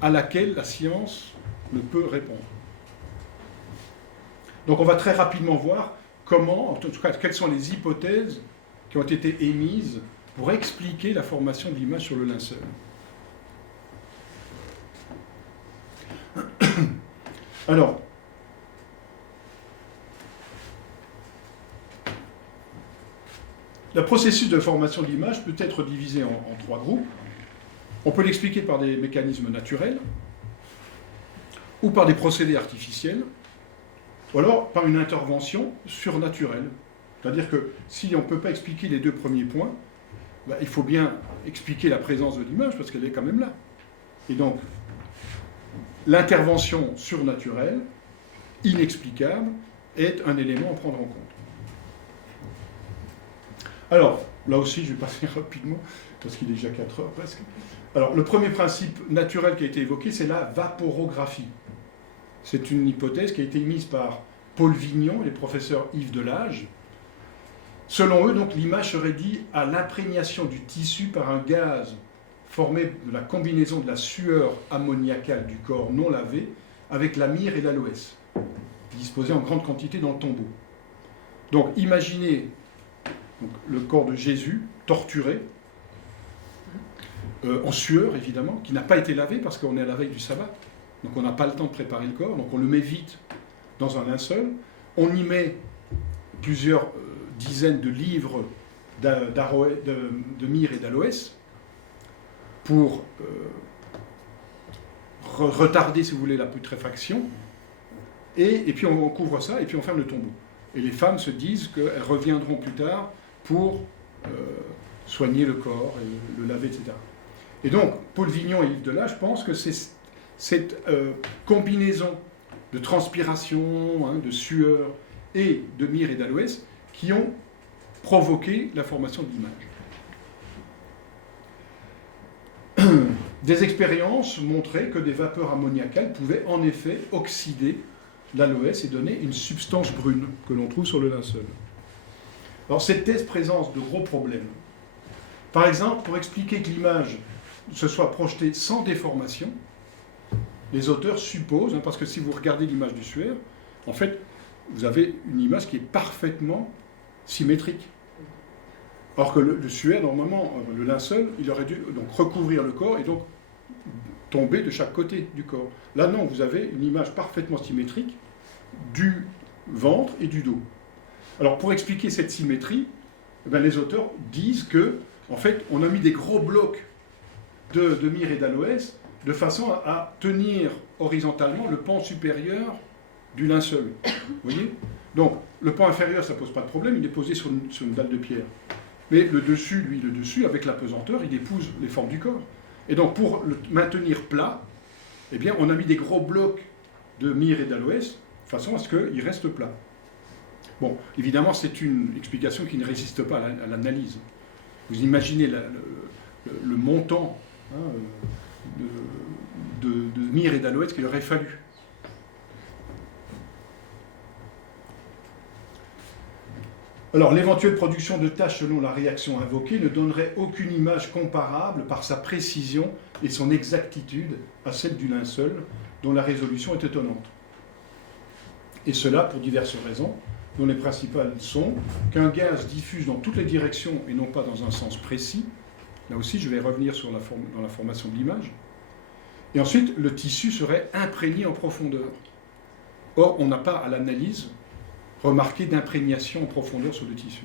à laquelle la science ne peut répondre. Donc on va très rapidement voir comment, en tout cas, quelles sont les hypothèses qui ont été émises pour expliquer la formation de l'image sur le linceul. Alors, le processus de formation de l'image peut être divisé en 3 groupes. On peut l'expliquer par des mécanismes naturels, ou par des procédés artificiels, ou alors par une intervention surnaturelle. C'est-à-dire que si on ne peut pas expliquer les 2 premiers points, il faut bien expliquer la présence de l'image, parce qu'elle est quand même là. Et donc, l'intervention surnaturelle, inexplicable, est un élément à prendre en compte. Alors, là aussi, je vais passer rapidement, parce qu'il est déjà 4 heures presque. Alors, le premier principe naturel qui a été évoqué, c'est la vaporographie. C'est une hypothèse qui a été émise par Paul Vignon et les professeurs Yves Delage. Selon eux, donc, l'image serait due à l'imprégnation du tissu par un gaz formé de la combinaison de la sueur ammoniacale du corps non lavé avec la myrrhe et l'aloès, disposés en grande quantité dans le tombeau. Donc, imaginez le corps de Jésus, torturé, en sueur évidemment, qui n'a pas été lavé parce qu'on est à la veille du sabbat. Donc on n'a pas le temps de préparer le corps, donc on le met vite dans un linceul. On y met plusieurs dizaines de livres de myrrhe et d'aloès pour retarder, si vous voulez, la putréfaction. Et puis on couvre ça et puis on ferme le tombeau. Et les femmes se disent qu'elles reviendront plus tard pour soigner le corps, et le laver, etc. Et donc, Paul Vignon et Yves Delage pensent que c'est cette combinaison de transpiration, de sueur et de myrrhe et d'aloès qui ont provoqué la formation de l'image. Des expériences montraient que des vapeurs ammoniacales pouvaient en effet oxyder l'aloès et donner une substance brune que l'on trouve sur le linceul. Alors cette thèse présente de gros problèmes. Par exemple, pour expliquer que l'image se soit projetée sans déformation, les auteurs supposent, parce que si vous regardez l'image du suaire, en fait, vous avez une image qui est parfaitement symétrique. Alors que le suaire, normalement, le linceul, il aurait dû donc recouvrir le corps et donc tomber de chaque côté du corps. Là, non, vous avez une image parfaitement symétrique du ventre et du dos. Alors, pour expliquer cette symétrie, les auteurs disent que, en fait, on a mis des gros blocs de myrrhe et d'aloès de façon à tenir horizontalement le pan supérieur du linceul. Vous voyez? Donc, le pan inférieur, ça ne pose pas de problème, il est posé sur une dalle de pierre. Mais le dessus, avec la pesanteur, il épouse les formes du corps. Et donc, pour le maintenir plat, eh bien, on a mis des gros blocs de myrrhe et d'aloès, de façon à ce qu'il reste plat. Bon, évidemment, c'est une explication qui ne résiste pas à l'analyse. Vous imaginez le montant de myrrhe et d'aloès qu'il aurait fallu. Alors, l'éventuelle production de taches selon la réaction invoquée ne donnerait aucune image comparable par sa précision et son exactitude à celle du linceul, dont la résolution est étonnante. Et cela pour diverses raisons, dont les principales sont qu'un gaz diffuse dans toutes les directions et non pas dans un sens précis. Là aussi, je vais revenir dans la formation de l'image. Et ensuite, le tissu serait imprégné en profondeur. Or, on n'a pas à l'analyse remarqué d'imprégnation en profondeur sur le tissu,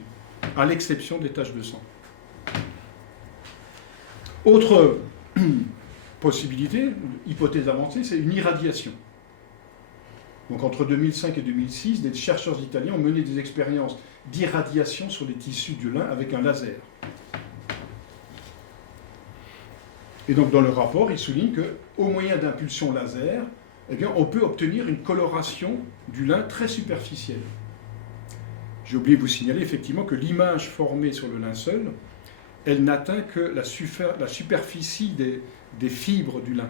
à l'exception des taches de sang. Autre possibilité, hypothèse avancée, c'est une irradiation. Donc entre 2005 et 2006, des chercheurs italiens ont mené des expériences d'irradiation sur les tissus du lin avec un laser. Et donc dans le rapport, ils soulignent qu'au moyen d'impulsions laser, eh bien, on peut obtenir une coloration du lin très superficielle. J'ai oublié de vous signaler effectivement que l'image formée sur le linceul, elle n'atteint que la superficie des fibres du lin.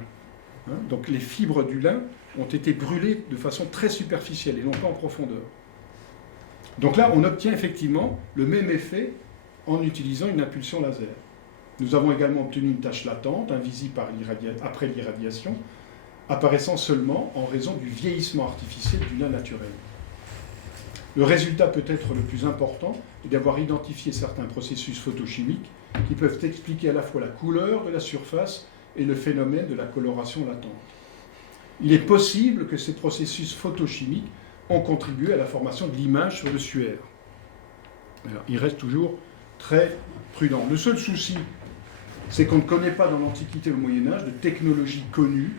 Donc les fibres du lin ont été brûlées de façon très superficielle et non pas en profondeur. Donc là, on obtient effectivement le même effet en utilisant une impulsion laser. Nous avons également obtenu une tache latente, invisible après l'irradiation, apparaissant seulement en raison du vieillissement artificiel du lin naturel. Le résultat peut-être le plus important est d'avoir identifié certains processus photochimiques qui peuvent expliquer à la fois la couleur de la surface et le phénomène de la coloration latente. Il est possible que ces processus photochimiques ont contribué à la formation de l'image sur le suaire. Alors, il reste toujours très prudent. Le seul souci, c'est qu'on ne connaît pas dans l'Antiquité et au Moyen-Âge de technologie connue,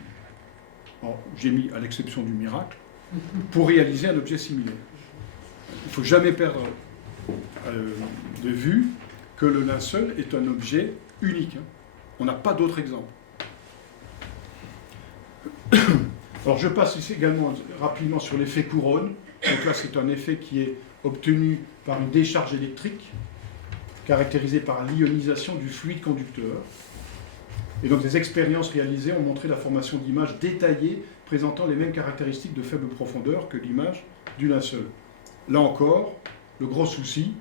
j'ai mis à l'exception du miracle, pour réaliser un objet similaire. Il ne faut jamais perdre de vue que le linceul est un objet unique. On n'a pas d'autre exemple. Alors je passe ici également rapidement sur l'effet couronne. Donc là, c'est un effet qui est obtenu par une décharge électrique caractérisée par l'ionisation du fluide conducteur. Et donc des expériences réalisées ont montré la formation d'images détaillées présentant les mêmes caractéristiques de faible profondeur que l'image du linceul. Là encore, le gros souci,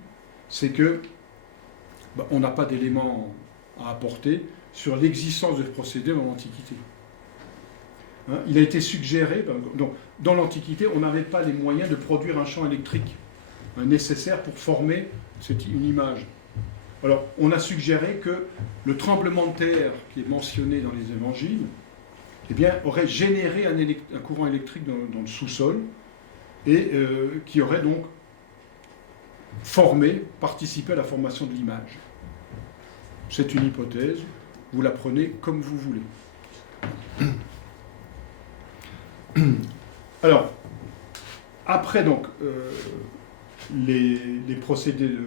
c'est que on n'a pas d'éléments à apporter sur l'existence de ce procédé dans l'Antiquité. Il a été suggéré, donc, dans l'Antiquité, on n'avait pas les moyens de produire un champ électrique nécessaire pour former une image. Alors, on a suggéré que le tremblement de terre qui est mentionné dans les évangiles, eh bien, aurait généré un courant électrique dans le sous-sol et qui aurait donc participé à la formation de l'image. C'est une hypothèse, vous la prenez comme vous voulez. Alors, après donc les procédés de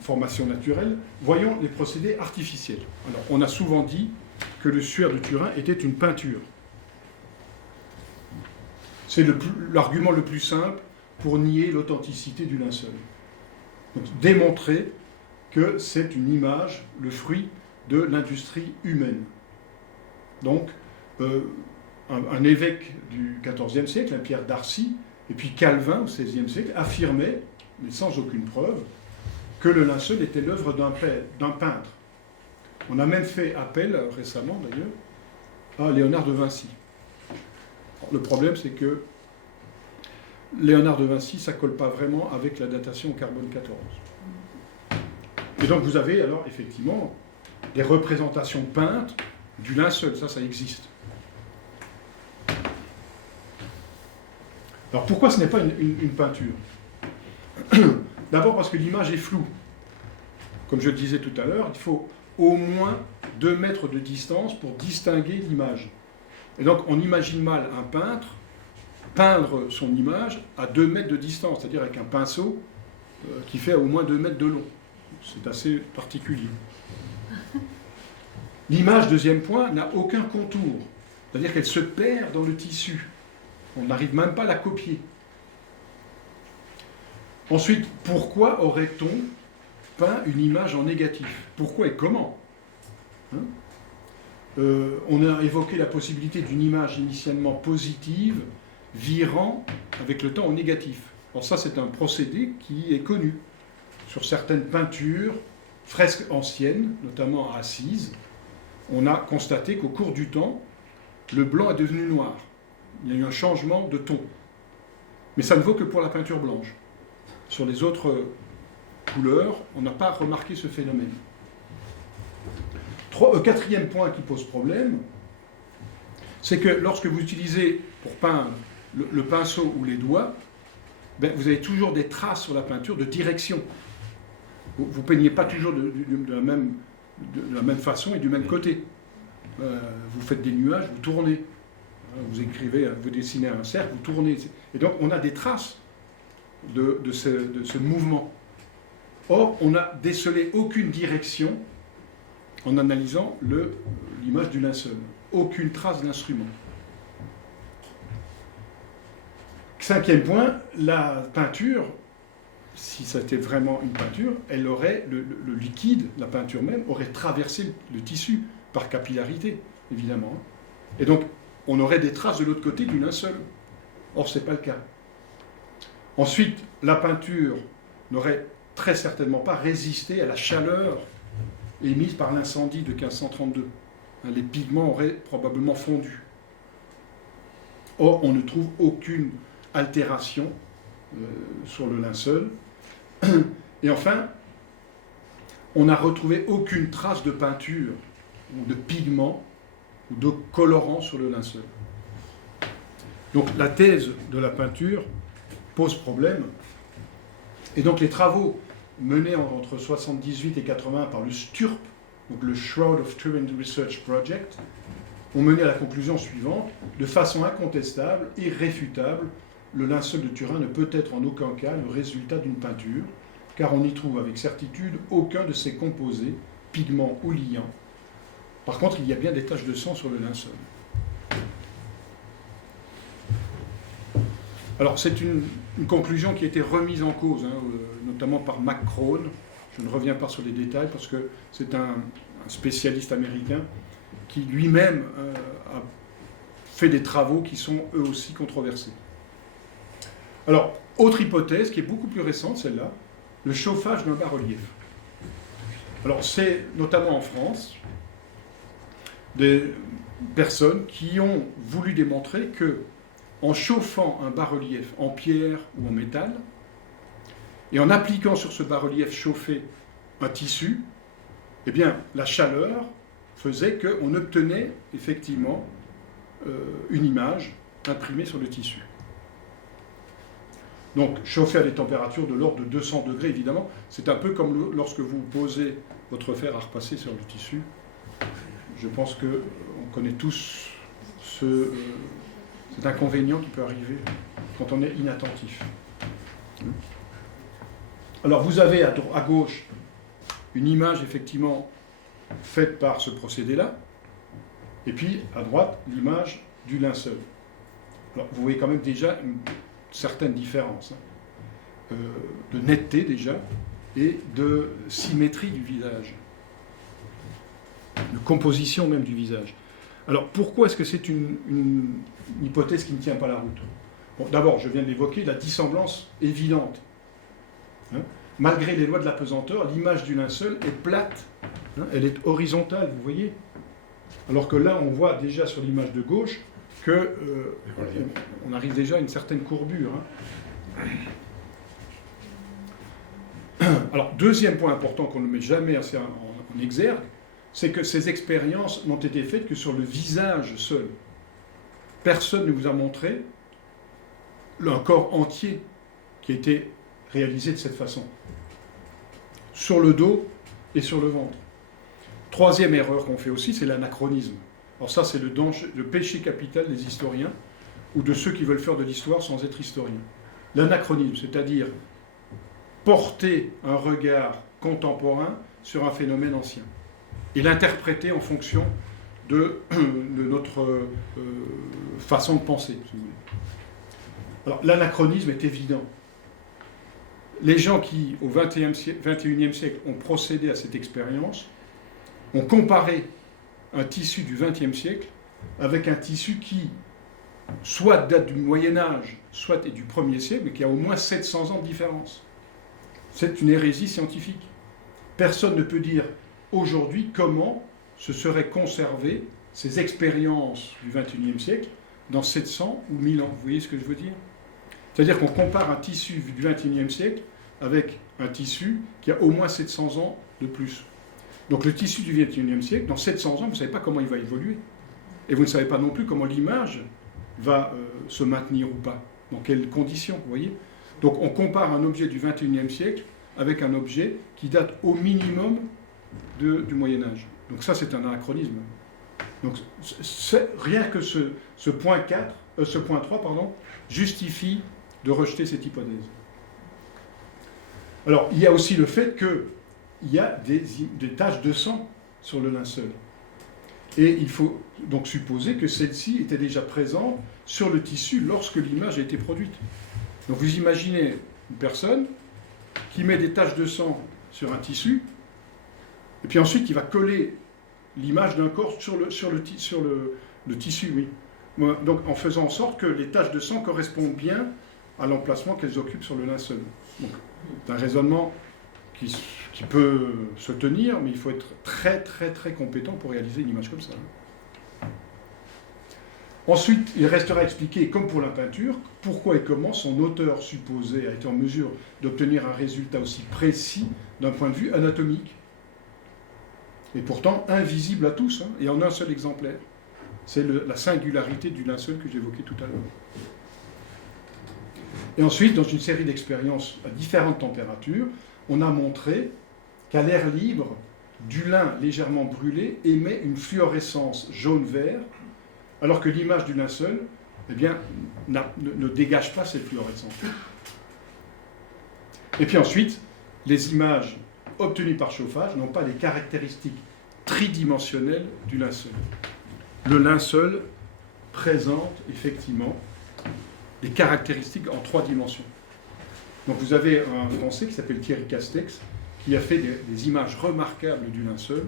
formation naturelle, voyons les procédés artificiels. Alors, on a souvent dit que le suaire de Turin était une peinture. C'est l'argument le plus simple pour nier l'authenticité du linceul. Donc, démontrer que c'est une image, le fruit de l'industrie humaine. Donc, un évêque du XIVe siècle, Pierre d'Arcy, et puis Calvin au XVIe siècle, affirmaient, mais sans aucune preuve, que le linceul était l'œuvre d'un peintre. On a même fait appel, récemment d'ailleurs, à Léonard de Vinci. Alors, le problème, c'est que Léonard de Vinci, ça ne colle pas vraiment avec la datation au carbone 14. Et donc vous avez alors effectivement des représentations peintes du linceul, ça existe. Alors pourquoi ce n'est pas une peinture? D'abord parce que l'image est floue. Comme je le disais tout à l'heure, il faut au moins 2 mètres de distance pour distinguer l'image. Et donc on imagine mal un peintre peindre son image à 2 mètres de distance, c'est-à-dire avec un pinceau qui fait au moins 2 mètres de long. C'est assez particulier. L'image, deuxième point, n'a aucun contour, c'est-à-dire qu'elle se perd dans le tissu. On n'arrive même pas à la copier. Ensuite, pourquoi aurait-on peint une image en négatif? Pourquoi et comment? Hein? On a évoqué la possibilité d'une image initialement positive, virant avec le temps au négatif. Alors ça, c'est un procédé qui est connu. Sur certaines peintures, fresques anciennes, notamment à Assise, on a constaté qu'au cours du temps, le blanc est devenu noir. Il y a eu un changement de ton. Mais ça ne vaut que pour la peinture blanche. Sur les autres couleurs, on n'a pas remarqué ce phénomène. Quatrième point qui pose problème, c'est que lorsque vous utilisez pour peindre le pinceau ou les doigts, ben, vous avez toujours des traces sur la peinture de direction. Vous ne peignez pas toujours de la même façon et du même côté. Vous faites des nuages, vous tournez. Vous écrivez, vous dessinez un cercle, vous tournez. Et donc on a des traces de ce mouvement. Or, on n'a décelé aucune direction en analysant l'image du linceul. Aucune trace d'instrument. Cinquième point, la peinture, si c'était vraiment une peinture, elle aurait, le liquide, la peinture même, aurait traversé le tissu par capillarité, évidemment. Et donc, on aurait des traces de l'autre côté du linceul. Or, ce n'est pas le cas. Ensuite, la peinture n'aurait très certainement pas résisté à la chaleur émise par l'incendie de 1532. Les pigments auraient probablement fondu. Or, on ne trouve aucune altération sur le linceul. Et enfin, on n'a retrouvé aucune trace de peinture ou de pigment ou de colorant sur le linceul. Donc la thèse de la peinture pose problème. Et donc les travaux menés entre 78 et 80 par le STURP, donc le Shroud of Turin Research Project, ont mené à la conclusion suivante: de façon incontestable, irréfutable, le linceul de Turin ne peut être en aucun cas le résultat d'une peinture, car on n'y trouve avec certitude aucun de ses composés, pigments ou liants. Par contre, il y a bien des taches de sang sur le linceul. Alors, c'est une conclusion qui a été remise en cause, notamment par McCrone. Je ne reviens pas sur les détails parce que c'est un spécialiste américain qui lui-même a fait des travaux qui sont eux aussi controversés. Alors, autre hypothèse qui est beaucoup plus récente, celle-là, le chauffage d'un bas-relief. Alors, c'est notamment en France des personnes qui ont voulu démontrer que, en chauffant un bas-relief en pierre ou en métal, et en appliquant sur ce bas-relief chauffé un tissu, eh bien, la chaleur faisait qu'on obtenait effectivement une image imprimée sur le tissu. Donc, chauffer à des températures de l'ordre de 200 degrés, évidemment, c'est un peu comme lorsque vous posez votre fer à repasser sur le tissu. Je pense qu'on connaît tous cet inconvénient qui peut arriver quand on est inattentif. Alors, vous avez à gauche une image, effectivement, faite par ce procédé-là, et puis, à droite, l'image du linceul. Alors, vous voyez quand même déjà une certaine différence, de netteté déjà, et de symétrie du visage, de composition même du visage. Alors pourquoi est-ce que c'est une hypothèse qui ne tient pas la route? Bon, d'abord, je viens de l'évoquer, la dissemblance évidente. Malgré les lois de la pesanteur, l'image du linceul est plate, elle est horizontale, vous voyez. Alors que là, on voit déjà sur l'image de gauche qu'on arrive déjà à une certaine courbure. Alors, deuxième point important qu'on ne met jamais assez en exergue, c'est que ces expériences n'ont été faites que sur le visage seul. Personne ne vous a montré un corps entier qui a été réalisé de cette façon. Sur le dos et sur le ventre. Troisième erreur qu'on fait aussi, c'est l'anachronisme. Alors ça, c'est le péché capital des historiens ou de ceux qui veulent faire de l'histoire sans être historiens. L'anachronisme, c'est-à-dire porter un regard contemporain sur un phénomène ancien et l'interpréter en fonction de notre façon de penser. Si vous voulez. Alors, l'anachronisme est évident. Les gens qui, au XXIe siècle, ont procédé à cette expérience, ont comparé un tissu du XXe siècle avec un tissu qui, soit date du Moyen-Âge, soit est du 1er siècle, mais qui a au moins 700 ans de différence. C'est une hérésie scientifique. Personne ne peut dire aujourd'hui comment se seraient conservées ces expériences du XXIe siècle dans 700 ou 1000 ans. Vous voyez ce que je veux dire? C'est-à-dire qu'on compare un tissu du XXIe siècle avec un tissu qui a au moins 700 ans de plus. Donc le tissu du XXIe siècle, dans 700 ans, vous ne savez pas comment il va évoluer. Et vous ne savez pas non plus comment l'image va se maintenir ou pas, dans quelles conditions, vous voyez. Donc on compare un objet du XXIe siècle avec un objet qui date au minimum du Moyen-Âge. Donc ça, c'est un anachronisme. Donc rien que ce point 3 justifie de rejeter cette hypothèse. Alors, il y a aussi le fait qu'il y a des taches de sang sur le linceul. Et il faut donc supposer que celle-ci était déjà présente sur le tissu lorsque l'image a été produite. Donc vous imaginez une personne qui met des taches de sang sur un tissu, et puis ensuite qui va coller l'image d'un corps sur le tissu, oui. Donc en faisant en sorte que les taches de sang correspondent bien à l'emplacement qu'elles occupent sur le linceul. Donc c'est un raisonnement qui peut se tenir, mais il faut être très très très compétent pour réaliser une image comme ça. Ensuite, il restera à expliquer, comme pour la peinture, pourquoi et comment son auteur supposé a été en mesure d'obtenir un résultat aussi précis d'un point de vue anatomique, et pourtant invisible à tous, et en un seul exemplaire. C'est la singularité du linceul que j'évoquais tout à l'heure. Et ensuite, dans une série d'expériences à différentes températures, on a montré qu'à l'air libre, du lin légèrement brûlé émet une fluorescence jaune-vert, alors que l'image du linceul, eh bien, ne dégage pas cette fluorescence. Et puis ensuite, les images obtenues par chauffage n'ont pas les caractéristiques tridimensionnelles du linceul. Le linceul présente effectivement des caractéristiques en 3 dimensions. Donc vous avez un Français qui s'appelle Thierry Castex, qui a fait des images remarquables du linceul,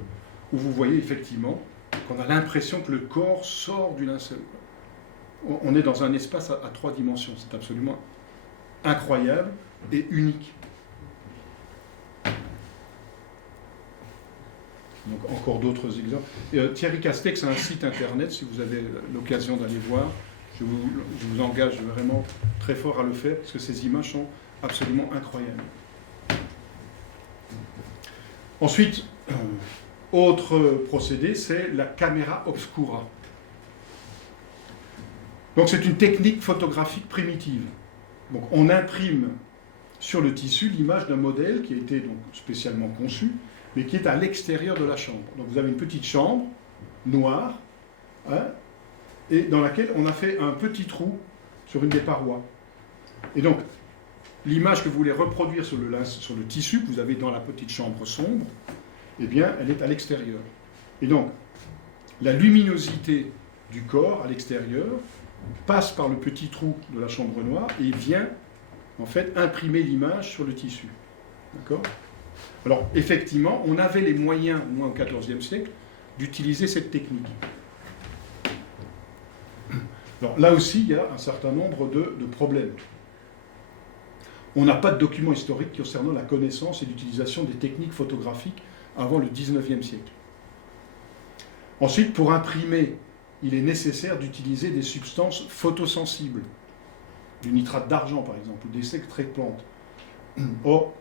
où vous voyez effectivement qu'on a l'impression que le corps sort du linceul. On est dans un espace à 3 dimensions. C'est absolument incroyable et unique. Donc encore d'autres exemples. Thierry Castex a un site internet, si vous avez l'occasion d'aller voir. Je vous engage vraiment très fort à le faire, parce que ces images sont absolument incroyables. Ensuite, autre procédé, c'est la camera obscura. Donc c'est une technique photographique primitive. Donc on imprime sur le tissu l'image d'un modèle qui a été donc spécialement conçu, mais qui est à l'extérieur de la chambre. Donc vous avez une petite chambre noire, et dans laquelle on a fait un petit trou sur une des parois. Et donc, l'image que vous voulez reproduire sur le tissu que vous avez dans la petite chambre sombre, eh bien, elle est à l'extérieur. Et donc, la luminosité du corps à l'extérieur passe par le petit trou de la chambre noire et vient, en fait, imprimer l'image sur le tissu. D'accord ? Alors, effectivement, on avait les moyens, au moins au XIVe siècle, d'utiliser cette technique. Alors, là aussi, il y a un certain nombre de problèmes. On n'a pas de documents historiques concernant la connaissance et l'utilisation des techniques photographiques avant le XIXe siècle. Ensuite, pour imprimer, il est nécessaire d'utiliser des substances photosensibles, du nitrate d'argent par exemple, ou des extraits de plantes. Or,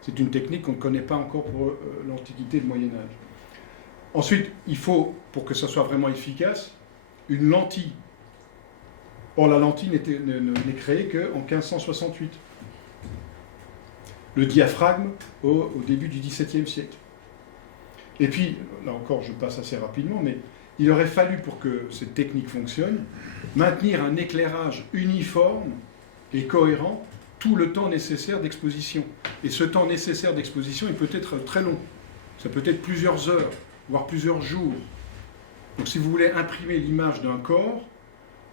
c'est une technique qu'on ne connaît pas encore pour l'Antiquité et le Moyen-Âge. Ensuite, il faut, pour que ça soit vraiment efficace, une lentille. Or, la lentille n'est créée qu'en 1568. Le diaphragme au début du XVIIe siècle. Et puis, là encore, je passe assez rapidement, mais il aurait fallu, pour que cette technique fonctionne, maintenir un éclairage uniforme et cohérent tout le temps nécessaire d'exposition. Et ce temps nécessaire d'exposition, il peut être très long. Ça peut être plusieurs heures, voire plusieurs jours. Donc si vous voulez imprimer l'image d'un corps,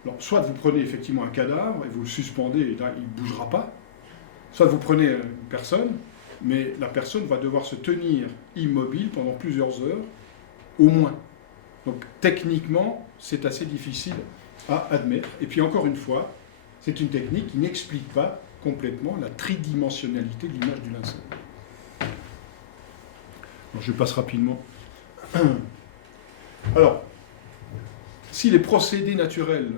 alors, soit vous prenez effectivement un cadavre et vous le suspendez, et là, il ne bougera pas, Soit vous prenez une personne, mais la personne va devoir se tenir immobile pendant plusieurs heures, au moins. Donc techniquement, c'est assez difficile à admettre. Et puis encore une fois, c'est une technique qui n'explique pas complètement la tridimensionnalité de l'image du linceul. Alors, je passe rapidement. Alors, si les procédés naturels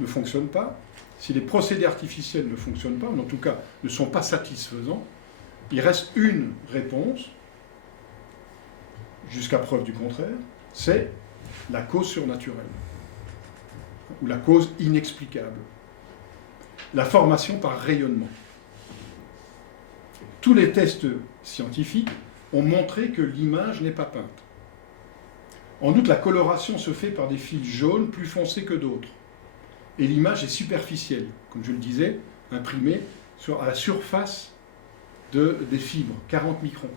ne fonctionnent pas, si les procédés artificiels ne fonctionnent pas, ou en tout cas ne sont pas satisfaisants, il reste une réponse, jusqu'à preuve du contraire, c'est la cause surnaturelle, ou la cause inexplicable, la formation par rayonnement. Tous les tests scientifiques ont montré que l'image n'est pas peinte. En outre, la coloration se fait par des fils jaunes plus foncés que d'autres. Et l'image est superficielle, comme je le disais, imprimée à la surface des fibres, 40 microns.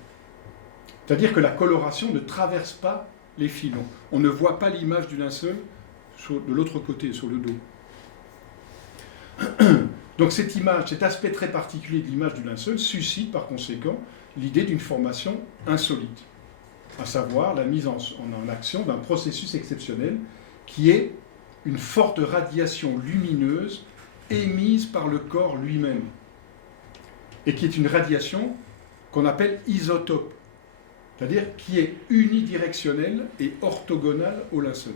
C'est-à-dire que la coloration ne traverse pas les fils. On ne voit pas l'image du linceul de l'autre côté, sur le dos. Donc cette image, cet aspect très particulier de l'image du linceul suscite par conséquent l'idée d'une formation insolite, à savoir la mise en action d'un processus exceptionnel qui est une forte radiation lumineuse émise par le corps lui-même, et qui est une radiation qu'on appelle isotope, c'est-à-dire qui est unidirectionnelle et orthogonale au linceul.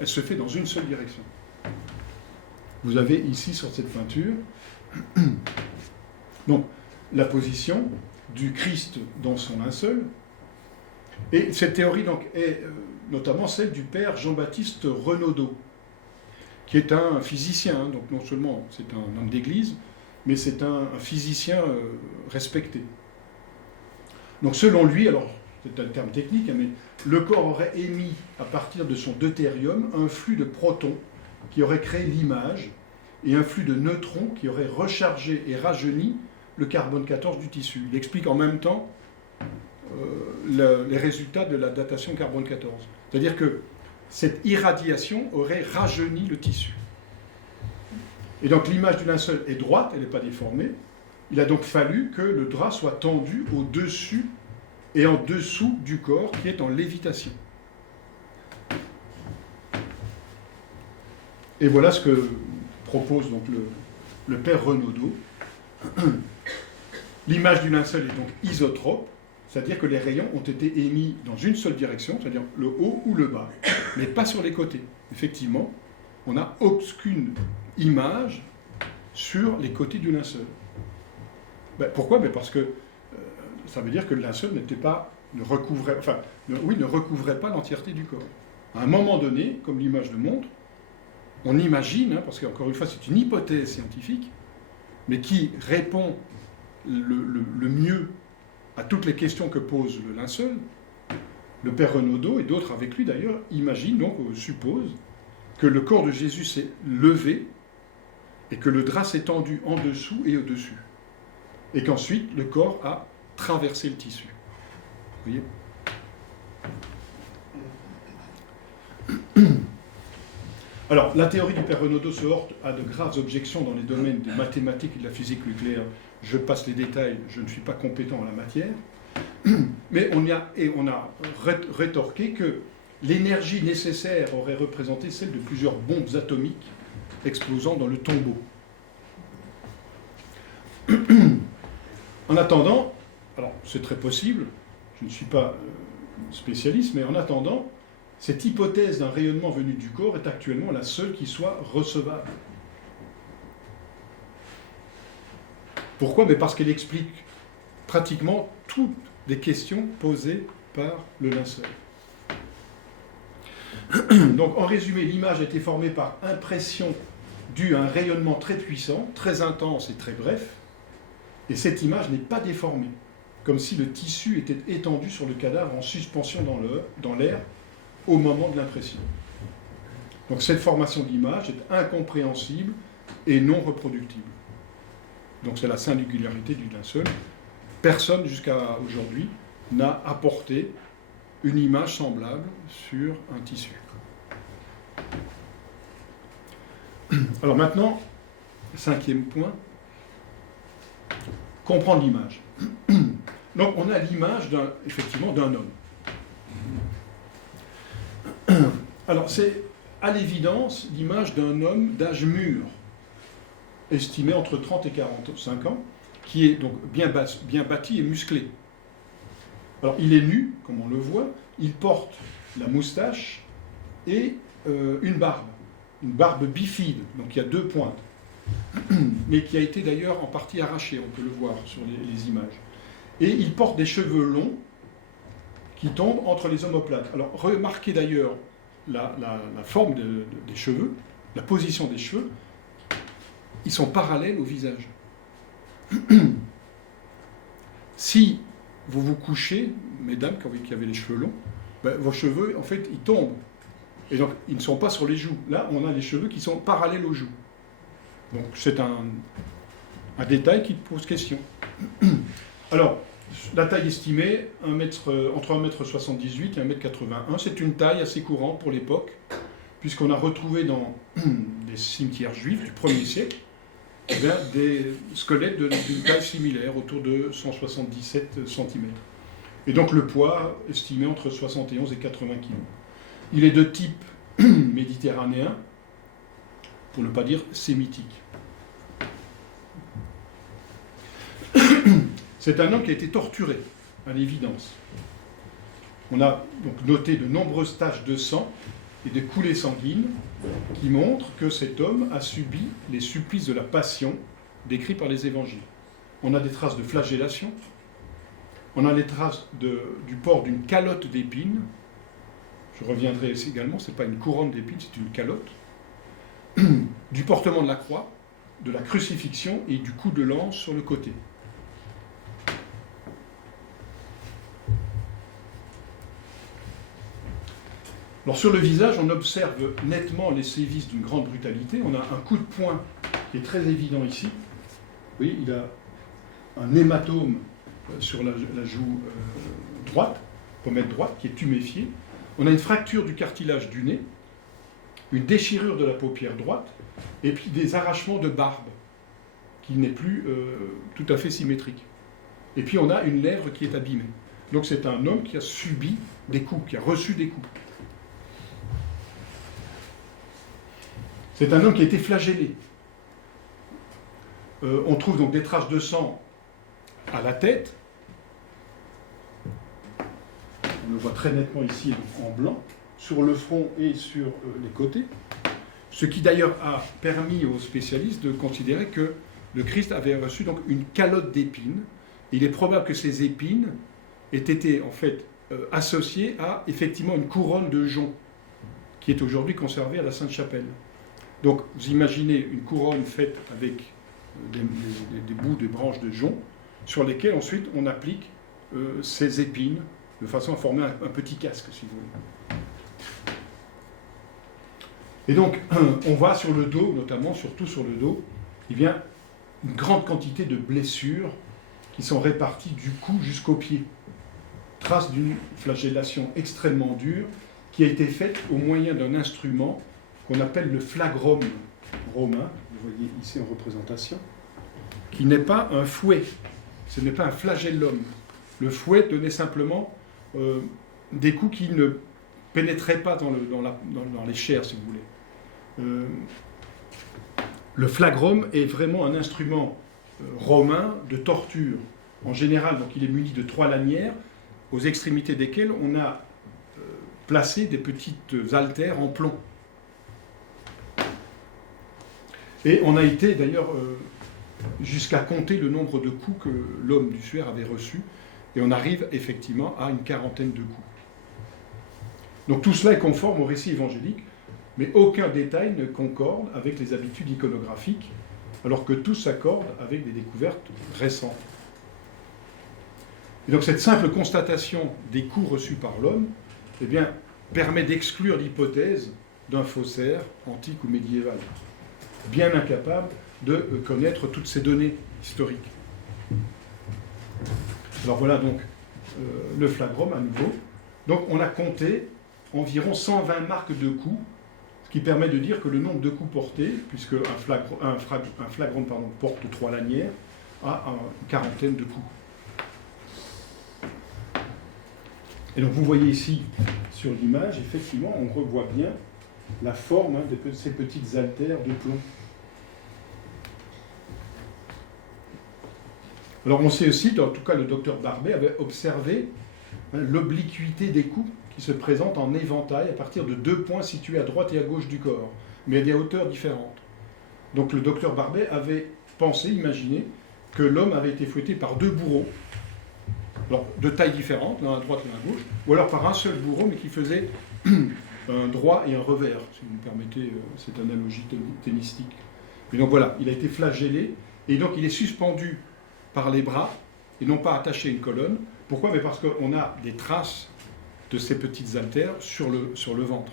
Elle se fait dans une seule direction. Vous avez ici sur cette peinture donc la position du Christ dans son linceul, et cette théorie donc est notamment celle du père Jean-Baptiste Renaudot, qui est un physicien, donc non seulement c'est un homme d'église, mais c'est un physicien respecté. Donc selon lui, alors c'est un terme technique, mais le corps aurait émis à partir de son deutérium un flux de protons qui aurait créé l'image, et un flux de neutrons qui aurait rechargé et rajeuni le carbone 14 du tissu. Il explique en même temps les résultats de la datation carbone 14. C'est-à-dire que cette irradiation aurait rajeuni le tissu. Et donc l'image du linceul est droite, elle n'est pas déformée. Il a donc fallu que le drap soit tendu au-dessus et en dessous du corps qui est en lévitation. Et voilà ce que propose donc le père Renaudot. L'image du linceul est donc isotrope, c'est-à-dire que les rayons ont été émis dans une seule direction, c'est-à-dire le haut ou le bas, mais pas sur les côtés. Effectivement, on n'a aucune image sur les côtés du linceul. Pourquoi ? Parce que ça veut dire que le linceul ne recouvrait pas l'entièreté du corps. À un moment donné, comme l'image le montre, on imagine, parce qu'encore une fois c'est une hypothèse scientifique, mais qui répond le mieux à toutes les questions que pose le linceul. Le père Renaudot et d'autres avec lui d'ailleurs imaginent, donc supposent, que le corps de Jésus s'est levé et que le drap s'est tendu en dessous et au-dessus. Et qu'ensuite le corps a traversé le tissu. Vous voyez ? Alors, la théorie du père Renaudot se heurte à de graves objections dans les domaines des mathématiques et de la physique nucléaire. Je passe les détails, je ne suis pas compétent en la matière. Mais on a rétorqué que l'énergie nécessaire aurait représenté celle de plusieurs bombes atomiques explosant dans le tombeau. En attendant, alors c'est très possible, je ne suis pas spécialiste, mais en attendant, cette hypothèse d'un rayonnement venu du corps est actuellement la seule qui soit recevable. Pourquoi ? Parce qu'elle explique pratiquement toutes les questions posées par le linceul. Donc, en résumé, l'image a été formée par impression due à un rayonnement très puissant, très intense et très bref, et cette image n'est pas déformée, comme si le tissu était étendu sur le cadavre en suspension dans l'air au moment de l'impression. Donc cette formation d'image est incompréhensible et non reproductible. Donc c'est la singularité du linceul. Personne jusqu'à aujourd'hui n'a apporté une image semblable sur un tissu. Alors maintenant, 5e point, comprendre l'image. Donc on a l'image effectivement d'un homme. Alors c'est à l'évidence l'image d'un homme d'âge mûr, estimé entre 30 et 45 ans, qui est donc bien bâti et musclé. Alors il est nu, comme on le voit, il porte la moustache et une barbe bifide, donc il y a 2 pointes, mais qui a été d'ailleurs en partie arrachée, on peut le voir sur les images. Et il porte des cheveux longs qui tombent entre les omoplates. Alors remarquez d'ailleurs la forme des cheveux, la position des cheveux, ils sont parallèles au visage. Si vous vous couchez, mesdames qui avez les cheveux longs, ben, vos cheveux, en fait, ils tombent. Et donc, ils ne sont pas sur les joues. Là, on a les cheveux qui sont parallèles aux joues. Donc, c'est un détail qui pose question. Alors, la taille estimée, entre 1,78 m et 1,81 m, c'est une taille assez courante pour l'époque, puisqu'on a retrouvé dans des cimetières juifs du 1er siècle des squelettes d'une taille similaire, autour de 177 cm. Et donc le poids estimé entre 71 et 80 kg. Il est de type méditerranéen, pour ne pas dire sémitique. C'est un homme qui a été torturé, à l'évidence. On a donc noté de nombreuses taches de sang et des coulées sanguines qui montrent que cet homme a subi les supplices de la passion décrits par les évangiles. On a des traces de flagellation, on a les traces du port d'une calotte d'épines. Je reviendrai également, ce n'est pas une couronne d'épines, c'est une calotte. Du portement de la croix, de la crucifixion et du coup de lance sur le côté. Alors sur le visage, on observe nettement les sévices d'une grande brutalité. On a un coup de poing qui est très évident ici. Vous voyez, il a un hématome sur la joue droite, pommette droite, qui est tuméfiée. On a une fracture du cartilage du nez, une déchirure de la paupière droite, et puis des arrachements de barbe, qui n'est plus tout à fait symétrique. Et puis on a une lèvre qui est abîmée. Donc c'est un homme qui a subi des coups, qui a reçu des coups. C'est un homme qui a été flagellé. On trouve donc des traces de sang à la tête. On le voit très nettement ici en blanc, sur le front et sur les côtés. Ce qui d'ailleurs a permis aux spécialistes de considérer que le Christ avait reçu donc une calotte d'épines. Il est probable que ces épines aient été en fait associées à effectivement une couronne de jonc qui est aujourd'hui conservée à la Sainte-Chapelle. Donc, vous imaginez une couronne faite avec des bouts de branches de jonc sur lesquels ensuite on applique ces épines de façon à former un petit casque, si vous voulez. Et donc, on voit sur le dos, notamment, surtout sur le dos, eh bien, une grande quantité de blessures qui sont réparties du cou jusqu'aux pieds. Trace d'une flagellation extrêmement dure qui a été faite au moyen d'un instrument qu'on appelle le flagrum romain, vous voyez ici en représentation, qui n'est pas un fouet, ce n'est pas un flagellum. Le fouet donnait simplement des coups qui ne pénétraient pas dans les chairs, si vous voulez. Le flagrum est vraiment un instrument romain de torture. En général, donc, il est muni de 3 lanières, aux extrémités desquelles on a placé des petites haltères en plomb. Et on a été d'ailleurs jusqu'à compter le nombre de coups que l'homme du suaire avait reçus, et on arrive effectivement à une 40aine de coups. Donc tout cela est conforme au récit évangélique, mais aucun détail ne concorde avec les habitudes iconographiques, alors que tout s'accorde avec des découvertes récentes. Et donc cette simple constatation des coups reçus par l'homme, eh bien, permet d'exclure l'hypothèse d'un faussaire antique ou médiéval, bien incapable de connaître toutes ces données historiques. Alors voilà donc le flagrum à nouveau. Donc on a compté environ 120 marques de coups, ce qui permet de dire que le nombre de coups portés, puisque un flagrum porte 3 lanières, à une quarantaine de coups. Et donc vous voyez ici, sur l'image, effectivement, on revoit bien la forme de ces petites haltères de plomb. Alors on sait aussi, en tout cas le docteur Barbet avait observé l'obliquité des coups qui se présentent en éventail à partir de 2 points situés à droite et à gauche du corps, mais à des hauteurs différentes. Donc le docteur Barbet avait pensé, imaginé, que l'homme avait été fouetté par 2 bourreaux, alors de tailles différentes, l'un à droite, l'un à gauche, ou alors par un seul bourreau, mais qui faisait un droit et un revers, si vous me permettez cette analogie tennistique. Et donc voilà, il a été flagellé, et donc il est suspendu par les bras, et non pas attaché à une colonne. Pourquoi? Mais parce qu'on a des traces de ces petites haltères sur le ventre.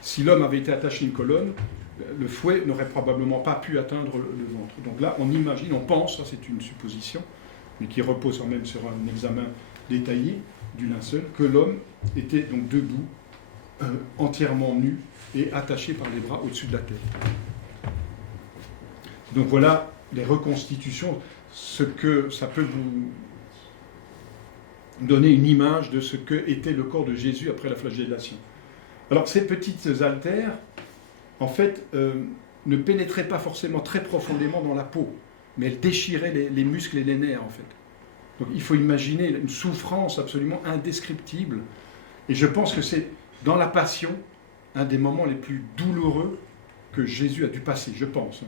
Si l'homme avait été attaché à une colonne, le fouet n'aurait probablement pas pu atteindre le ventre. Donc là, on imagine, on pense, ça c'est une supposition, mais qui repose quand même sur un examen détaillé du linceul, que l'homme était donc debout, entièrement nu et attaché par les bras au-dessus de la tête. Donc voilà les reconstitutions, ce que ça peut vous donner une image de ce qu'était le corps de Jésus après la flagellation. Alors ces petites haltères, en fait, ne pénétraient pas forcément très profondément dans la peau, mais elles déchiraient les muscles et les nerfs, en fait. Donc il faut imaginer une souffrance absolument indescriptible, et je pense que c'est, dans la Passion, un des moments les plus douloureux que Jésus a dû passer, je pense.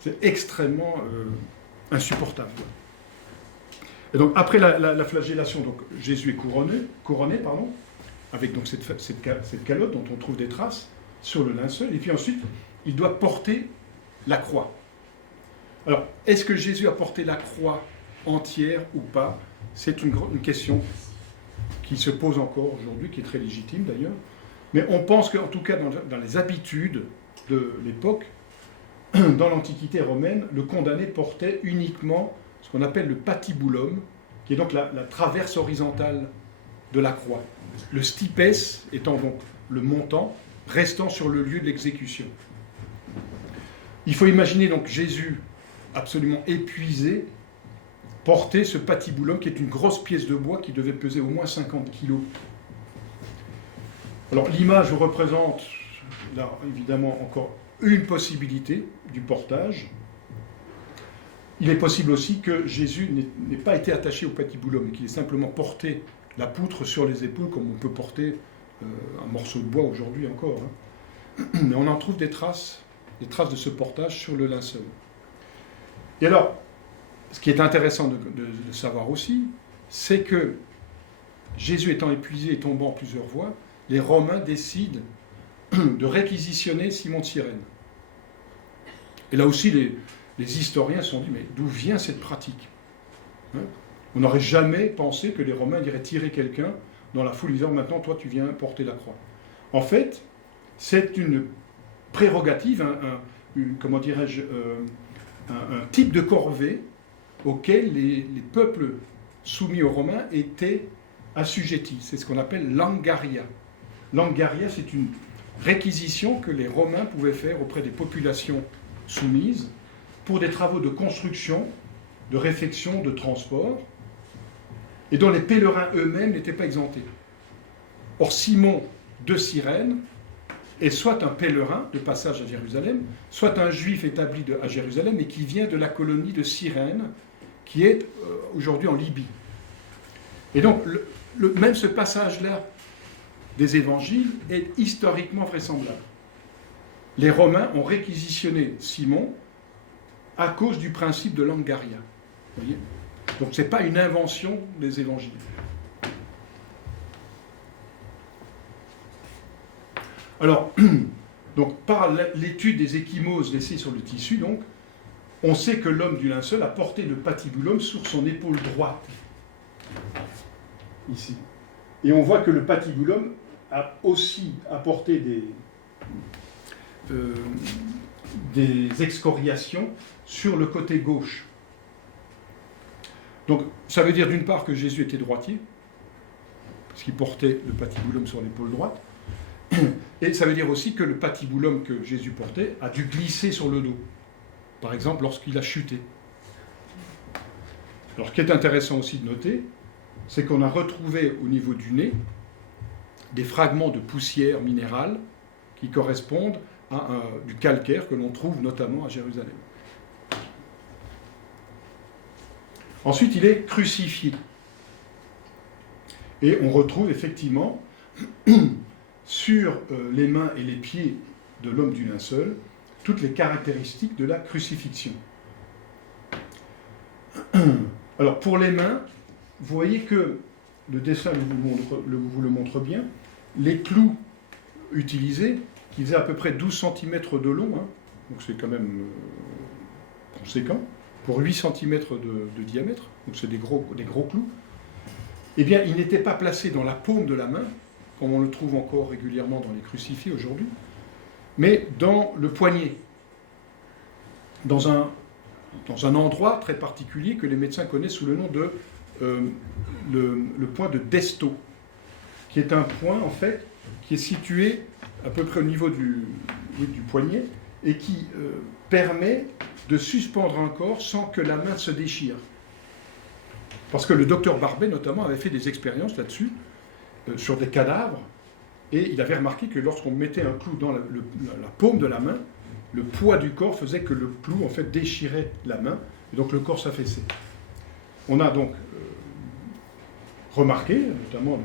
C'est extrêmement insupportable. Et donc après la flagellation, donc, Jésus est couronné, avec donc cette calotte dont on trouve des traces sur le linceul, et puis ensuite il doit porter la croix. Alors, est-ce que Jésus a porté la croix entière ou pas? C'est une question qui se pose encore aujourd'hui, qui est très légitime d'ailleurs, mais on pense qu'en tout cas dans les habitudes de l'époque, dans l'Antiquité romaine, le condamné portait uniquement ce qu'on appelle le patibulum, qui est donc la traverse horizontale de la croix. Le stipes étant donc le montant restant sur le lieu de l'exécution. Il faut imaginer donc Jésus absolument épuisé porter ce patibulum, qui est une grosse pièce de bois qui devait peser au moins 50 kilos. Alors l'image vous représente, là évidemment encore une possibilité du portage. Il est possible aussi que Jésus n'ait pas été attaché au patibulum, mais qu'il ait simplement porté la poutre sur les épaules, comme on peut porter un morceau de bois aujourd'hui encore. Mais on en trouve des traces de ce portage sur le linceul. Et alors, ce qui est intéressant de savoir aussi, c'est que Jésus étant épuisé et tombant en plusieurs voies, les Romains décident de réquisitionner Simon de Cyrène. Et là aussi, les historiens se sont dit, mais d'où vient cette pratique? On n'aurait jamais pensé que les Romains iraient tirer quelqu'un dans la foule disant, maintenant, toi, tu viens porter la croix. En fait, c'est une prérogative, comment dirais-je, un type de corvée auquel les peuples soumis aux Romains étaient assujettis. C'est ce qu'on appelle l'angaria. L'angaria, c'est une réquisition que les Romains pouvaient faire auprès des populations soumises pour des travaux de construction, de réfection, de transport, et dont les pèlerins eux-mêmes n'étaient pas exemptés. Or, Simon de Cyrène est soit un pèlerin de passage à Jérusalem, soit un juif établi à Jérusalem et qui vient de la colonie de Cyrène, qui est aujourd'hui en Libye. Et donc, même ce passage-là des évangiles est historiquement vraisemblable. Les Romains ont réquisitionné Simon à cause du principe de l'angaria. Vous voyez ? Donc ce n'est pas une invention des évangiles. Alors, donc, par l'étude des ecchymoses laissées sur le tissu, donc, on sait que l'homme du linceul a porté le patibulum sur son épaule droite. Ici. Et on voit que le patibulum a aussi apporté des excoriations sur le côté gauche. Donc, ça veut dire d'une part que Jésus était droitier, parce qu'il portait le patibulum sur l'épaule droite, et ça veut dire aussi que le patibulum que Jésus portait a dû glisser sur le dos, par exemple lorsqu'il a chuté. Alors, ce qui est intéressant aussi de noter, c'est qu'on a retrouvé au niveau du nez des fragments de poussière minérale qui correspondent à du calcaire que l'on trouve notamment à Jérusalem. Ensuite, il est crucifié. Et on retrouve effectivement sur les mains et les pieds de l'homme du linceul toutes les caractéristiques de la crucifixion. Alors, pour les mains, vous voyez que le dessin vous le montre bien, les clous utilisés, qui faisaient à peu près 12 cm de long, hein, donc c'est quand même conséquent, pour 8 cm de diamètre, donc c'est des gros clous, eh bien, ils n'étaient pas placés dans la paume de la main, comme on le trouve encore régulièrement dans les crucifix aujourd'hui, mais dans le poignet, dans un endroit très particulier que les médecins connaissent sous le nom de le point de Desto, qui est un point, en fait, qui est situé à peu près au niveau du poignet et qui permet de suspendre un corps sans que la main se déchire. Parce que le docteur Barbet, notamment, avait fait des expériences là-dessus, sur des cadavres, et il avait remarqué que lorsqu'on mettait un clou dans la paume de la main, le poids du corps faisait que le clou, en fait, déchirait la main, et donc le corps s'affaissait. On a donc remarqué, notamment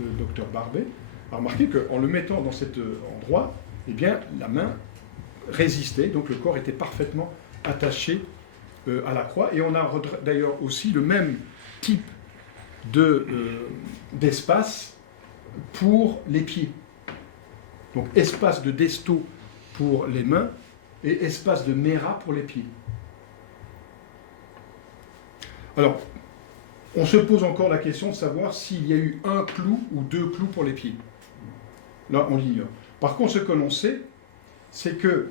le docteur Barbet, a remarqué qu'en le mettant dans cet endroit, eh bien, la main résistait, donc le corps était parfaitement attaché à la croix. Et on a d'ailleurs aussi le même type d'espace pour les pieds. Donc espace de Desto pour les mains et espace de Méra pour les pieds. Alors, on se pose encore la question de savoir s'il y a eu un clou ou deux clous pour les pieds. Là, on l'ignore. Par contre, ce que l'on sait, c'est que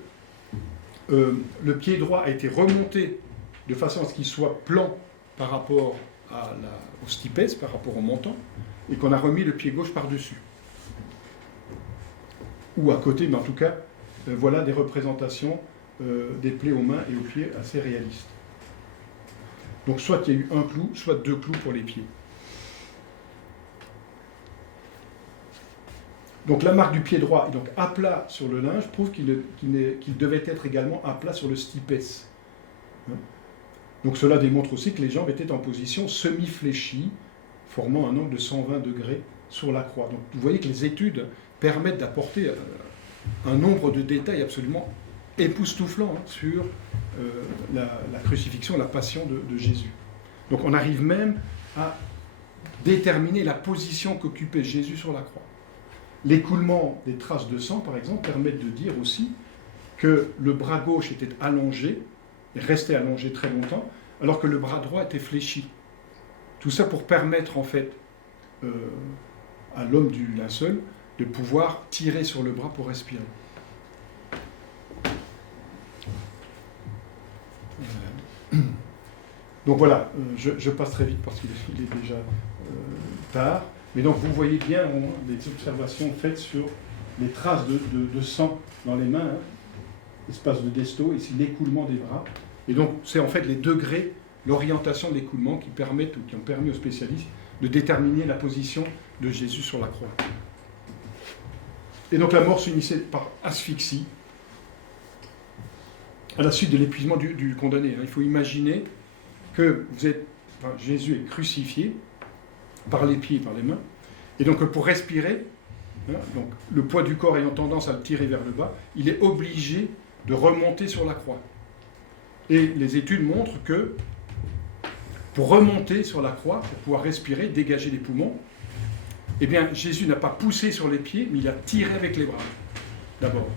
le pied droit a été remonté de façon à ce qu'il soit plan par rapport au stipes, par rapport au menton, et qu'on a remis le pied gauche par-dessus. Ou à côté, mais en tout cas, voilà des représentations des plaies aux mains et aux pieds assez réalistes. Donc soit il y a eu un clou, soit deux clous pour les pieds. Donc la marque du pied droit est donc à plat sur le linge, prouve qu'il devait être également à plat sur le stipes. Donc cela démontre aussi que les jambes étaient en position semi-fléchie, formant un angle de 120 degrés sur la croix. Donc vous voyez que les études permettent d'apporter un nombre de détails absolument époustouflants sur la crucifixion, la passion de Jésus. Donc on arrive même à déterminer la position qu'occupait Jésus sur la croix. L'écoulement des traces de sang, par exemple, permet de dire aussi que le bras gauche était allongé, et restait allongé très longtemps, alors que le bras droit était fléchi. Tout ça pour permettre, en fait, à l'homme du linceul de pouvoir tirer sur le bras pour respirer. Donc voilà, je passe très vite parce qu'il est déjà tard. Mais donc vous voyez bien les observations faites sur les traces de sang dans les mains, espace de Desto, ici l'écoulement des bras. Et donc c'est en fait les degrés, l'orientation de l'écoulement qui permettent ou qui ont permis aux spécialistes de déterminer la position de Jésus sur la croix. Et donc la mort s'unissait par asphyxie à la suite de l'épuisement du condamné. Il faut imaginer que Jésus est crucifié par les pieds et par les mains, et donc pour respirer, donc le poids du corps ayant tendance à le tirer vers le bas, il est obligé de remonter sur la croix. Et les études montrent que pour remonter sur la croix, pour pouvoir respirer, dégager les poumons, eh bien Jésus n'a pas poussé sur les pieds, mais il a tiré avec les bras, d'abord.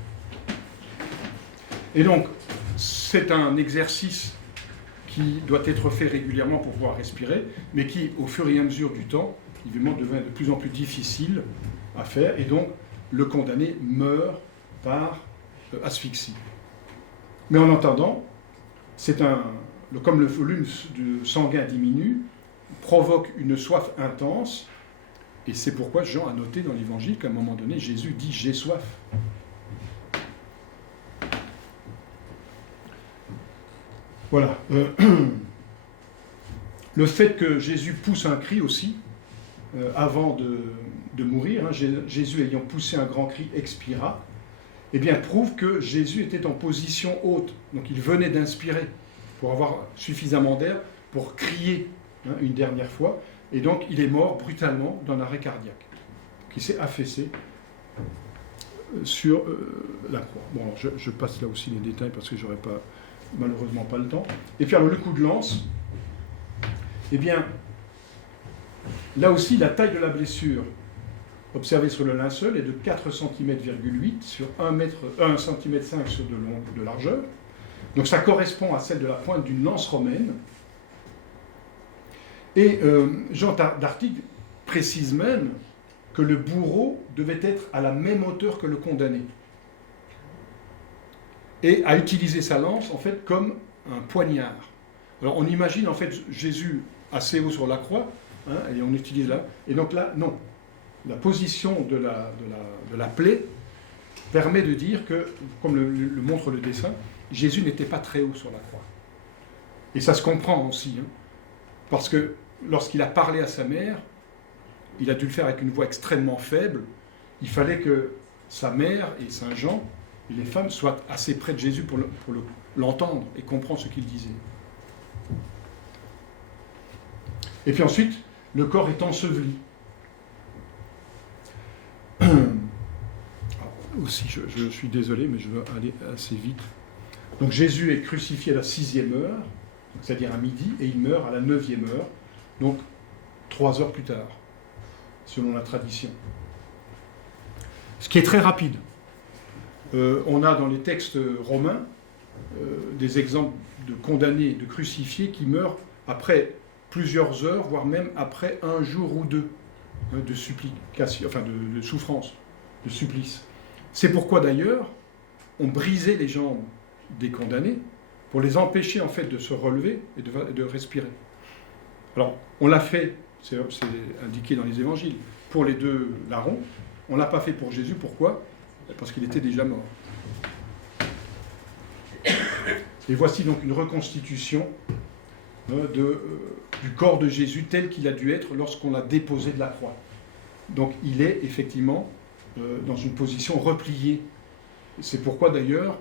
Et donc, c'est un exercice qui doit être fait régulièrement pour pouvoir respirer, mais qui, au fur et à mesure du temps, évidemment, devient de plus en plus difficile à faire, et donc le condamné meurt par asphyxie. Mais en attendant, comme le volume sanguin diminue, provoque une soif intense, et c'est pourquoi Jean a noté dans l'Évangile qu'à un moment donné, Jésus dit « j'ai soif ». Voilà. Le fait que Jésus pousse un cri aussi, avant de mourir, hein, Jésus ayant poussé un grand cri, expira, eh bien, prouve que Jésus était en position haute. Donc il venait d'inspirer pour avoir suffisamment d'air pour crier, hein, une dernière fois. Et donc il est mort brutalement d'un arrêt cardiaque, qui s'est affaissé sur la croix. Bon, alors je passe là aussi les détails parce que j'aurais malheureusement pas le temps. Et puis alors le coup de lance, eh bien, là aussi la taille de la blessure observée sur le linceul est de 4 cm,8 sur 1 cm 5 sur de largeur. Donc ça correspond à celle de la pointe d'une lance romaine. Et Jean d'Artigues précise même que le bourreau devait être à la même hauteur que le condamné. Et a utilisé sa lance, en fait, comme un poignard. Alors, on imagine, en fait, Jésus assez haut sur la croix, hein, et on utilise là. Et donc là, non. La position de la plaie permet de dire que, comme le montre le dessin, Jésus n'était pas très haut sur la croix. Et ça se comprend aussi, hein, parce que lorsqu'il a parlé à sa mère, il a dû le faire avec une voix extrêmement faible. Il fallait que sa mère et Saint Jean et les femmes soient assez près de Jésus pour l'entendre et comprendre ce qu'il disait. Et puis ensuite, le corps est enseveli. Alors, aussi, je suis désolé, mais je veux aller assez vite. Donc Jésus est crucifié à la 6e heure, c'est-à-dire à midi, et il meurt à la 9e heure, donc 3 heures plus tard, selon la tradition. Ce qui est très rapide. On a dans les textes romains des exemples de condamnés, de crucifiés qui meurent après plusieurs heures, voire même après 1 jour ou 2 de supplication, enfin de souffrance, de supplice. C'est pourquoi d'ailleurs on brisait les jambes des condamnés pour les empêcher en fait de se relever et de respirer. Alors on l'a fait, c'est indiqué dans les évangiles, pour les 2 larrons. On ne l'a pas fait pour Jésus, pourquoi ? Parce qu'il était déjà mort. Et voici donc une reconstitution du corps de Jésus tel qu'il a dû être lorsqu'on l'a déposé de la croix. Donc il est effectivement dans une position repliée. C'est pourquoi d'ailleurs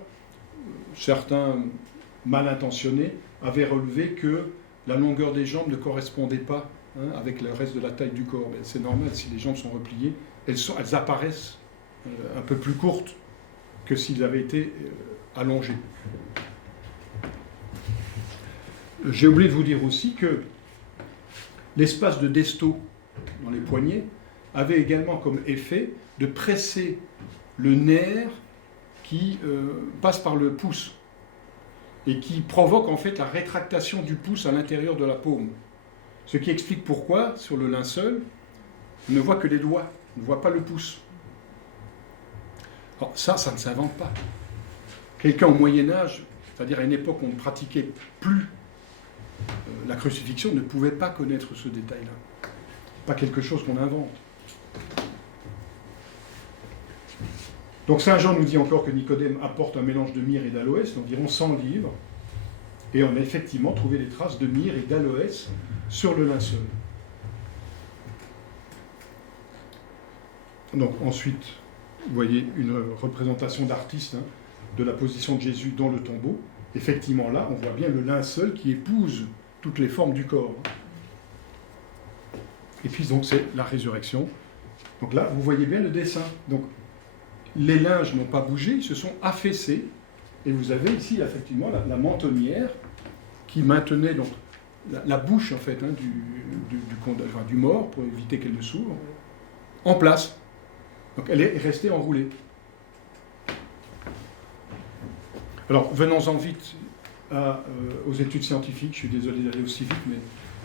certains mal intentionnés avaient relevé que la longueur des jambes ne correspondait pas, hein, avec le reste de la taille du corps. Mais c'est normal, si les jambes sont repliées, elles apparaissent un peu plus courtes que s'ils avaient été allongées. J'ai oublié de vous dire aussi que l'espace de Desto dans les poignets avait également comme effet de presser le nerf qui passe par le pouce et qui provoque en fait la rétractation du pouce à l'intérieur de la paume. Ce qui explique pourquoi, sur le linceul, on ne voit que les doigts, on ne voit pas le pouce. Alors ça ne s'invente pas. Quelqu'un au Moyen-Âge, c'est-à-dire à une époque où on ne pratiquait plus la crucifixion, ne pouvait pas connaître ce détail-là. Pas quelque chose qu'on invente. Donc Saint Jean nous dit encore que Nicodème apporte un mélange de myrrhe et d'aloès, d'environ 100 livres, et on a effectivement trouvé des traces de myrrhe et d'aloès sur le linceul. Donc ensuite, vous voyez une représentation d'artiste, hein, de la position de Jésus dans le tombeau. Effectivement là, on voit bien le linceul qui épouse toutes les formes du corps. Et puis donc c'est la résurrection. Donc là, vous voyez bien le dessin. Donc les linges n'ont pas bougé, ils se sont affaissés. Et vous avez ici effectivement la mentonnière qui maintenait donc la bouche en fait, hein, du mort pour éviter qu'elle ne s'ouvre, en place. Donc elle est restée enroulée. Alors venons-en vite aux études scientifiques. Je suis désolé d'aller aussi vite, mais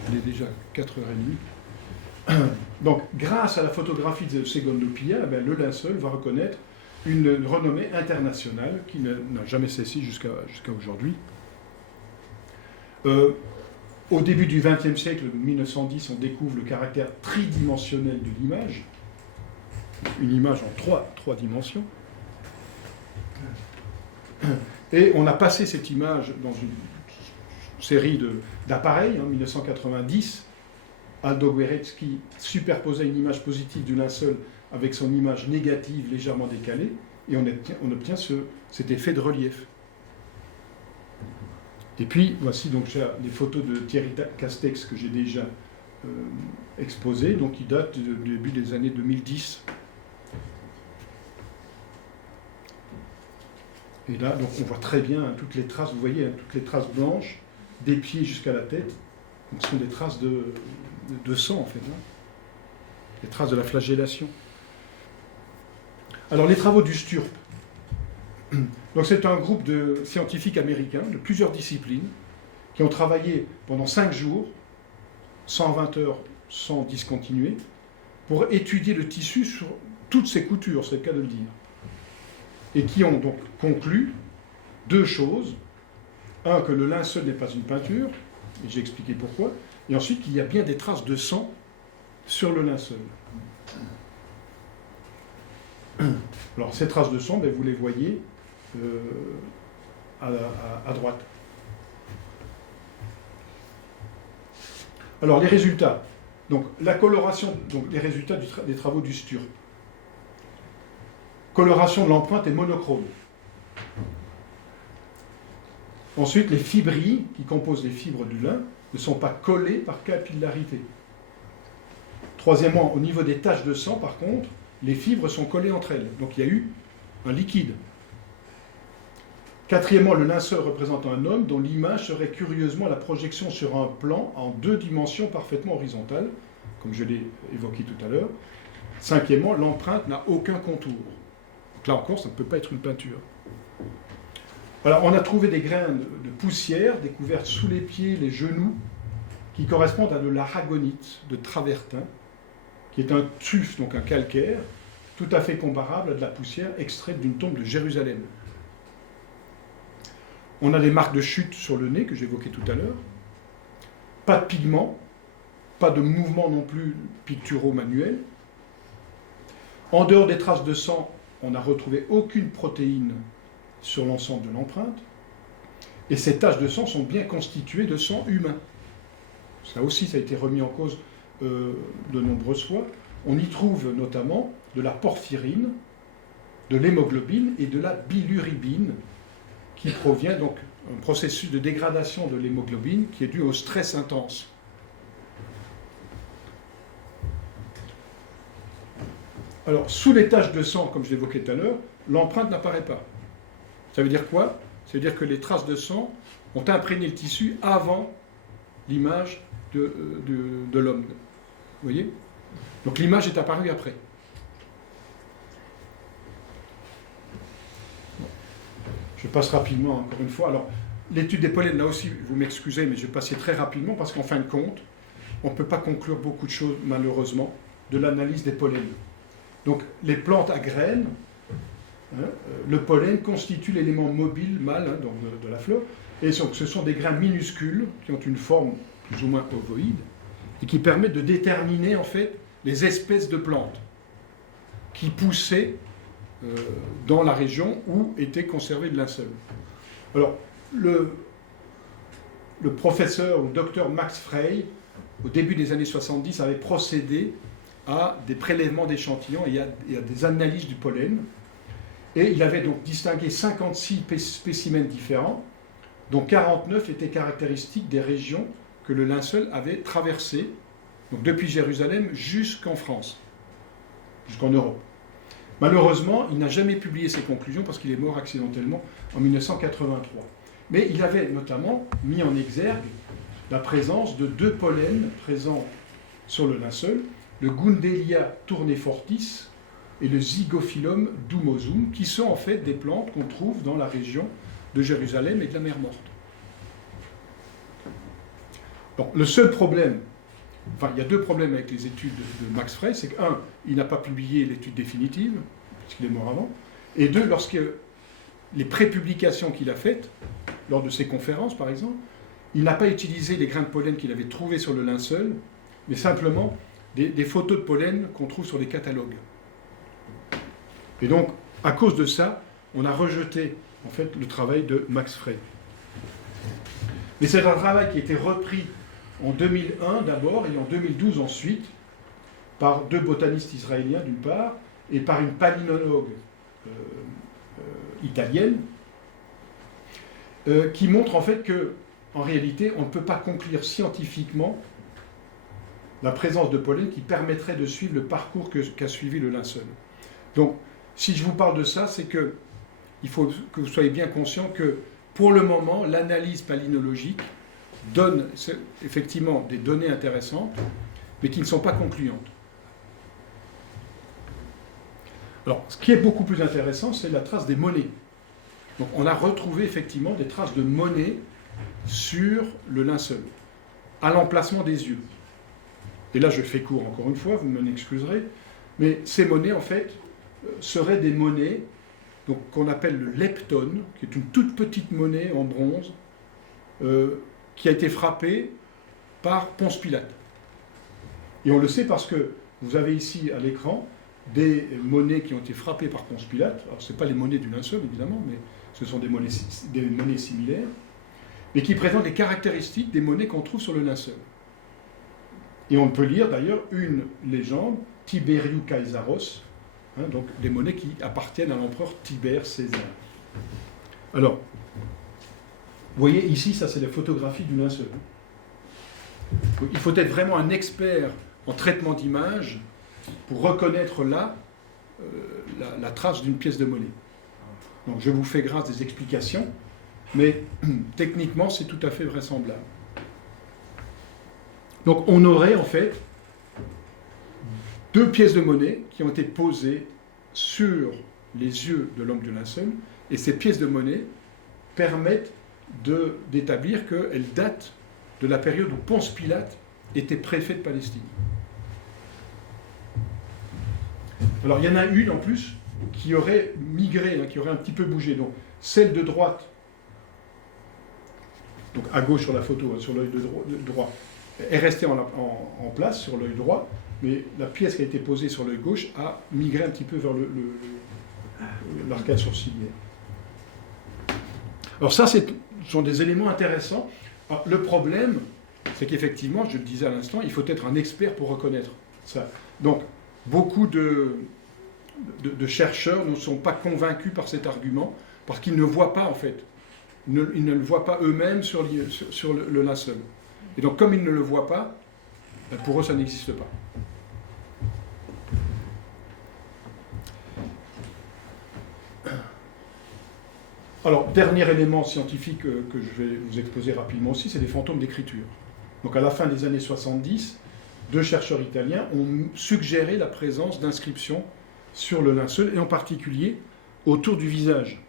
il est déjà 4h30. Donc grâce à la photographie de Secondo Pia, le linceul va reconnaître une renommée internationale qui n'a jamais cessé jusqu'à aujourd'hui. Au début du XXe siècle, 1910, on découvre le caractère tridimensionnel de l'image, une image en trois dimensions, et on a passé cette image série d'appareils, en 1990, Aldo Guerrecci superposait une image positive du linceul avec son image négative légèrement décalée, et on obtient cet effet de relief. Et puis, voici donc des photos de Thierry Castex que j'ai déjà exposées, donc qui datent du début des années 2010. Et là, donc, on voit très bien toutes les traces, vous voyez, toutes les traces blanches, des pieds jusqu'à la tête. Donc, ce sont des traces de sang, en fait, des traces de la flagellation. Alors, les travaux du Sturp. Donc, c'est un groupe de scientifiques américains de plusieurs disciplines qui ont travaillé pendant 5 jours, 120 heures sans discontinuer, pour étudier le tissu sur toutes ses coutures, c'est le cas de le dire. Et qui ont donc conclu 2 choses. Un, que le linceul n'est pas une peinture, et j'ai expliqué pourquoi, et ensuite qu'il y a bien des traces de sang sur le linceul. Alors ces traces de sang, vous les voyez à droite. Alors les résultats. Donc la coloration, donc les résultats des travaux du Sturp. Coloration de l'empreinte est monochrome. Ensuite, les fibrilles qui composent les fibres du lin ne sont pas collées par capillarité. Troisièmement, au niveau des taches de sang, par contre, les fibres sont collées entre elles. Donc il y a eu un liquide. Quatrièmement, le linceul représente un homme dont l'image serait curieusement la projection sur un plan en 2 dimensions parfaitement horizontales, comme je l'ai évoqué tout à l'heure. Cinquièmement, l'empreinte n'a aucun contour. Donc là encore, ça ne peut pas être une peinture. Alors, on a trouvé des grains de poussière découvertes sous les pieds, les genoux, qui correspondent à de l'aragonite, de travertin, qui est un tuf, donc un calcaire, tout à fait comparable à de la poussière extraite d'une tombe de Jérusalem. On a des marques de chute sur le nez, que j'évoquais tout à l'heure. Pas de pigments, pas de mouvements non plus picturaux manuels. En dehors des traces de sang, on n'a retrouvé aucune protéine sur l'ensemble de l'empreinte. Et ces taches de sang sont bien constituées de sang humain. Ça aussi, ça a été remis en cause de nombreuses fois. On y trouve notamment de la porphyrine, de l'hémoglobine et de la bilirubine, qui provient donc d'un processus de dégradation de l'hémoglobine qui est dû au stress intense. Alors, sous les taches de sang, comme je l'évoquais tout à l'heure, l'empreinte n'apparaît pas. Ça veut dire quoi? Ça veut dire que les traces de sang ont imprégné le tissu avant l'image de l'homme. Vous voyez? Donc l'image est apparue après. Je passe rapidement encore une fois. Alors, l'étude des pollens, là aussi, vous m'excusez, mais je vais passer très rapidement parce qu'en fin de compte, on ne peut pas conclure beaucoup de choses, malheureusement, de l'analyse des pollens. Donc, les plantes à graines, le pollen constitue l'élément mobile mâle donc de la fleur, et ce sont des grains minuscules qui ont une forme plus ou moins ovoïde et qui permettent de déterminer en fait les espèces de plantes qui poussaient dans la région où était conservé le linceul. Alors, le professeur ou docteur Max Frey, au début des années 70, avait procédé à des prélèvements d'échantillons et à des analyses du pollen. Et il avait donc distingué 56 spécimens différents, dont 49 étaient caractéristiques des régions que le linceul avait traversées, donc depuis Jérusalem jusqu'en France, jusqu'en Europe. Malheureusement, il n'a jamais publié ses conclusions parce qu'il est mort accidentellement en 1983. Mais il avait notamment mis en exergue la présence de 2 pollens présents sur le linceul, le Gundelia tournefortis et le Zygophyllum dumosum, qui sont en fait des plantes qu'on trouve dans la région de Jérusalem et de la mer Morte. Donc, le seul problème, enfin, il y a 2 problèmes avec les études de Max Frey, c'est que, 1, il n'a pas publié l'étude définitive, puisqu'il est mort avant, et 2, lorsque les prépublications qu'il a faites, lors de ses conférences par exemple, il n'a pas utilisé les grains de pollen qu'il avait trouvés sur le linceul, mais simplement des photos de pollen qu'on trouve sur les catalogues. Et donc, à cause de ça, on a rejeté en fait le travail de Max Frey. Mais c'est un travail qui a été repris en 2001 d'abord et en 2012 ensuite par 2 botanistes israéliens d'une part et par une palynologue italienne qui montre en fait que en réalité on ne peut pas conclure scientifiquement la présence de pollen qui permettrait de suivre le parcours qu'a suivi le linceul. Donc si je vous parle de ça, c'est que il faut que vous soyez bien conscient que pour le moment l'analyse palynologique donne effectivement des données intéressantes mais qui ne sont pas concluantes. Alors, ce qui est beaucoup plus intéressant, c'est la trace des monnaies. Donc, on a retrouvé effectivement des traces de monnaies sur le linceul, à l'emplacement des yeux. Et là, je fais court encore une fois, vous m'en excuserez, mais ces monnaies, en fait, seraient des monnaies donc, qu'on appelle le leptone, qui est une toute petite monnaie en bronze, qui a été frappée par Ponce Pilate. Et on le sait parce que vous avez ici à l'écran des monnaies qui ont été frappées par Ponce Pilate. Alors, ce n'est pas les monnaies du linceul, évidemment, mais ce sont des monnaies similaires, mais qui présentent des caractéristiques des monnaies qu'on trouve sur le linceul. Et on peut lire d'ailleurs une légende, Tiberiu Caesaros, donc des monnaies qui appartiennent à l'empereur Tibère César. Alors, vous voyez ici, ça c'est la photographie du linceul. Il faut être vraiment un expert en traitement d'image pour reconnaître là la trace d'une pièce de monnaie. Donc je vous fais grâce des explications, mais techniquement c'est tout à fait vraisemblable. Donc on aurait en fait 2 pièces de monnaie qui ont été posées sur les yeux de l'homme du linceul, et ces pièces de monnaie permettent d'établir qu'elles datent de la période où Ponce Pilate était préfet de Palestine. Alors il y en a une en plus qui aurait migré, qui aurait un petit peu bougé. Donc celle de droite, donc à gauche sur la photo, sur l'œil droit, est restée en place sur l'œil droit, mais la pièce qui a été posée sur l'œil gauche a migré un petit peu vers l'arcade sourcilière. Alors ça, ce sont des éléments intéressants. Alors, le problème, c'est qu'effectivement, je le disais à l'instant, il faut être un expert pour reconnaître ça. Donc, beaucoup de chercheurs ne sont pas convaincus par cet argument, parce qu'ils ne voient pas, en fait, ils ne le voient pas eux-mêmes sur le linceul. Et donc, comme ils ne le voient pas, pour eux, ça n'existe pas. Alors, dernier élément scientifique que je vais vous exposer rapidement aussi, c'est les fantômes d'écriture. Donc, à la fin des années 70, 2 chercheurs italiens ont suggéré la présence d'inscriptions sur le linceul, et en particulier autour du visage.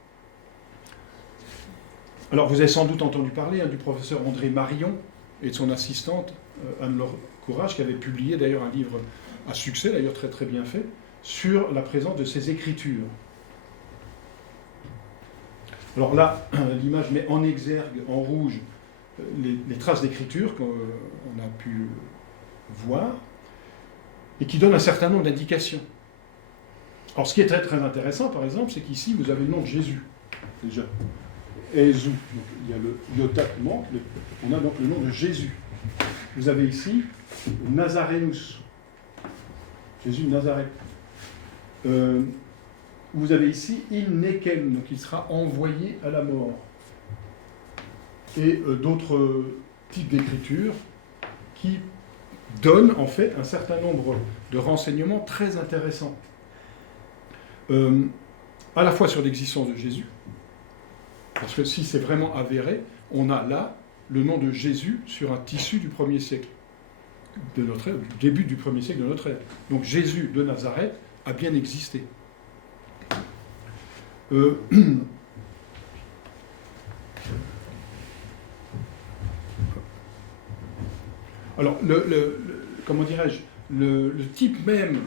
Alors, vous avez sans doute entendu parler du professeur André Marion et de son assistante Anne-Laure Courage, qui avait publié d'ailleurs un livre à succès, d'ailleurs très très bien fait, sur la présence de ces écritures. Alors là, l'image met en exergue, en rouge, les traces d'écriture qu'on a pu voir, et qui donnent un certain nombre d'indications. Alors ce qui est très très intéressant, par exemple, c'est qu'ici, vous avez le nom de Jésus, déjà. Jésus. Donc, il y a le iota qui manque, on a donc le nom de Jésus. Vous avez ici Nazarénus, Jésus de Nazareth. Vous avez ici Il Nekem, donc il sera envoyé à la mort. Et d'autres types d'écritures qui donnent en fait un certain nombre de renseignements très intéressants. À la fois sur l'existence de Jésus, parce que si c'est vraiment avéré, on a là le nom de Jésus sur un tissu du 1er siècle de notre ère, du début du 1er siècle de notre ère. Donc Jésus de Nazareth a bien existé. Alors, comment dirais-je, le type même,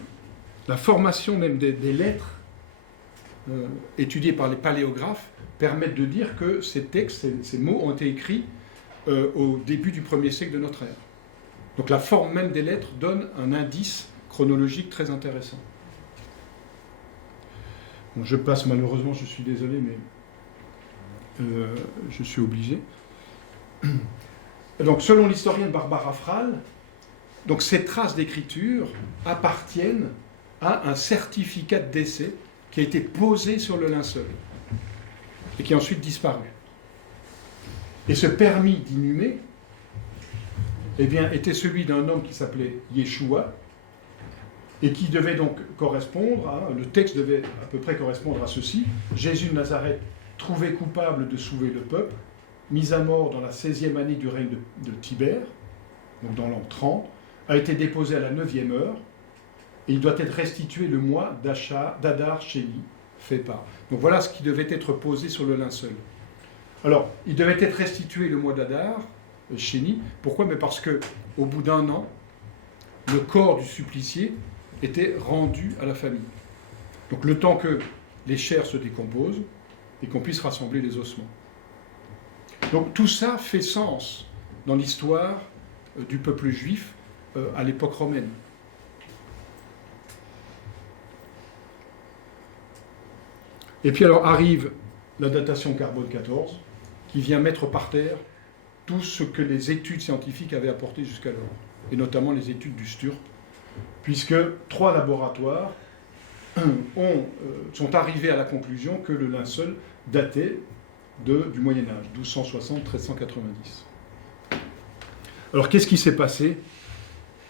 la formation même des lettres étudiées par les paléographes permettent de dire que ces textes, ces mots ont été écrits au début du 1er siècle de notre ère. Donc la forme même des lettres donne un indice chronologique très intéressant. Bon, je passe malheureusement, je suis désolé, mais je suis obligé. Donc, selon l'historienne Barbara Frall, donc ces traces d'écriture appartiennent à un certificat de décès qui a été posé sur le linceul et qui a ensuite disparu. Et ce permis d'inhumer, eh bien, était celui d'un homme qui s'appelait Yeshua et qui devait donc correspondre à, le texte devait à peu près correspondre à ceci: Jésus de Nazareth, trouvé coupable de sauver le peuple, mis à mort dans la 16e année du règne de Tibère, donc dans l'an 30, a été déposé à la 9e heure, et il doit être restitué le mois d'Adar Sheni, fait par. Donc voilà ce qui devait être posé sur le linceul. Alors, il devait être restitué le mois d'Adar Sheni. Pourquoi? Mais parce qu'au bout d'un an, le corps du supplicié était rendu à la famille. Donc le temps que les chairs se décomposent et qu'on puisse rassembler les ossements. Donc tout ça fait sens dans l'histoire du peuple juif à l'époque romaine. Et puis alors arrive la datation carbone 14, qui vient mettre par terre tout ce que les études scientifiques avaient apporté jusqu'alors, et notamment les études du Sturp, puisque 3 laboratoires sont arrivés à la conclusion que le linceul datait du Moyen-Âge, 1260-1390. Alors qu'est-ce qui s'est passé?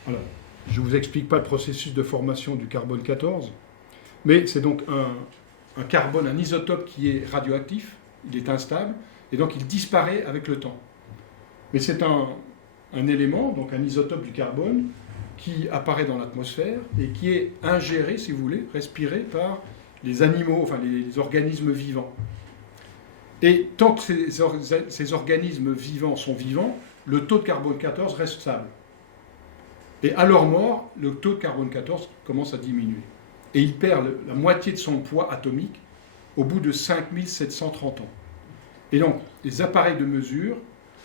Alors, je ne vous explique pas le processus de formation du carbone 14, mais c'est donc un carbone, un isotope qui est radioactif, il est instable, et donc il disparaît avec le temps. Mais c'est un élément, donc un isotope du carbone, qui apparaît dans l'atmosphère et qui est ingéré, si vous voulez, respiré par les animaux, enfin les organismes vivants. Et tant que ces organismes vivants sont vivants, le taux de carbone 14 reste stable. Et à leur mort, le taux de carbone 14 commence à diminuer. Et il perd la moitié de son poids atomique au bout de 5730 ans. Et donc, les appareils de mesure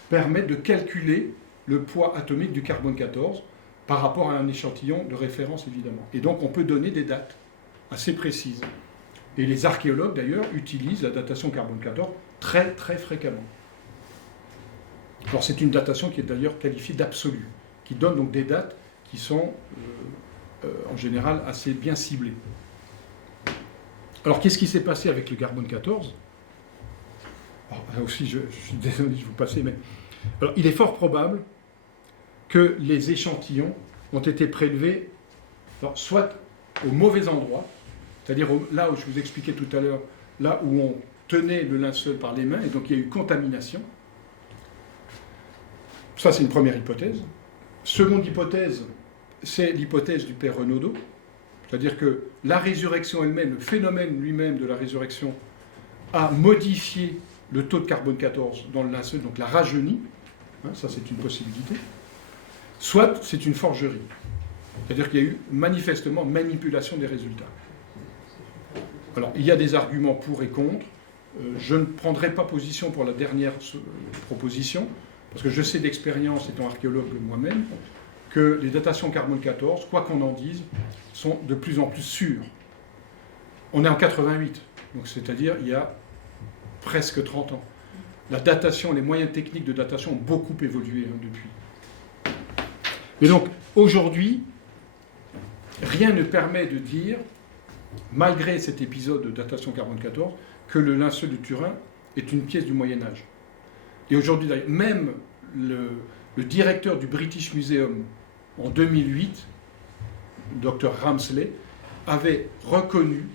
permettent de calculer le poids atomique du carbone 14 par rapport à un échantillon de référence, évidemment. Et donc, on peut donner des dates assez précises. Et les archéologues, d'ailleurs, utilisent la datation carbone 14 très, très fréquemment. Alors, c'est une datation qui est d'ailleurs qualifiée d'absolue, qui donne donc des dates qui sont, en général, assez bien ciblées. Alors, qu'est-ce qui s'est passé avec le carbone 14 ? Alors, là aussi, je suis désolé de vous passer, mais... Alors, il est fort probable que les échantillons ont été prélevés, alors, soit au mauvais endroit, c'est-à-dire là où je vous expliquais tout à l'heure, là où on tenait le linceul par les mains, et donc il y a eu contamination. Ça, c'est une première hypothèse. Seconde hypothèse, c'est l'hypothèse du père Renaudot, c'est-à-dire que la résurrection elle-même, le phénomène lui-même de la résurrection, a modifié le taux de carbone 14 dans le linceul, donc l'a rajeuni. Ça, c'est une possibilité. Soit c'est une forgerie, c'est-à-dire qu'il y a eu manifestement manipulation des résultats. Alors, il y a des arguments pour et contre. Je ne prendrai pas position pour la dernière proposition, parce que je sais d'expérience, étant archéologue moi-même, que les datations carbone 14, quoi qu'on en dise, sont de plus en plus sûres. On est en 88, donc c'est-à-dire il y a presque 30 ans. La datation, les moyens techniques de datation ont beaucoup évolué depuis. Et donc, aujourd'hui, rien ne permet de dire, malgré cet épisode de datation carbone 14, que le linceul de Turin est une pièce du Moyen-Âge. Et aujourd'hui, même le directeur du British Museum, en 2008, Dr. Ramsley, avait reconnu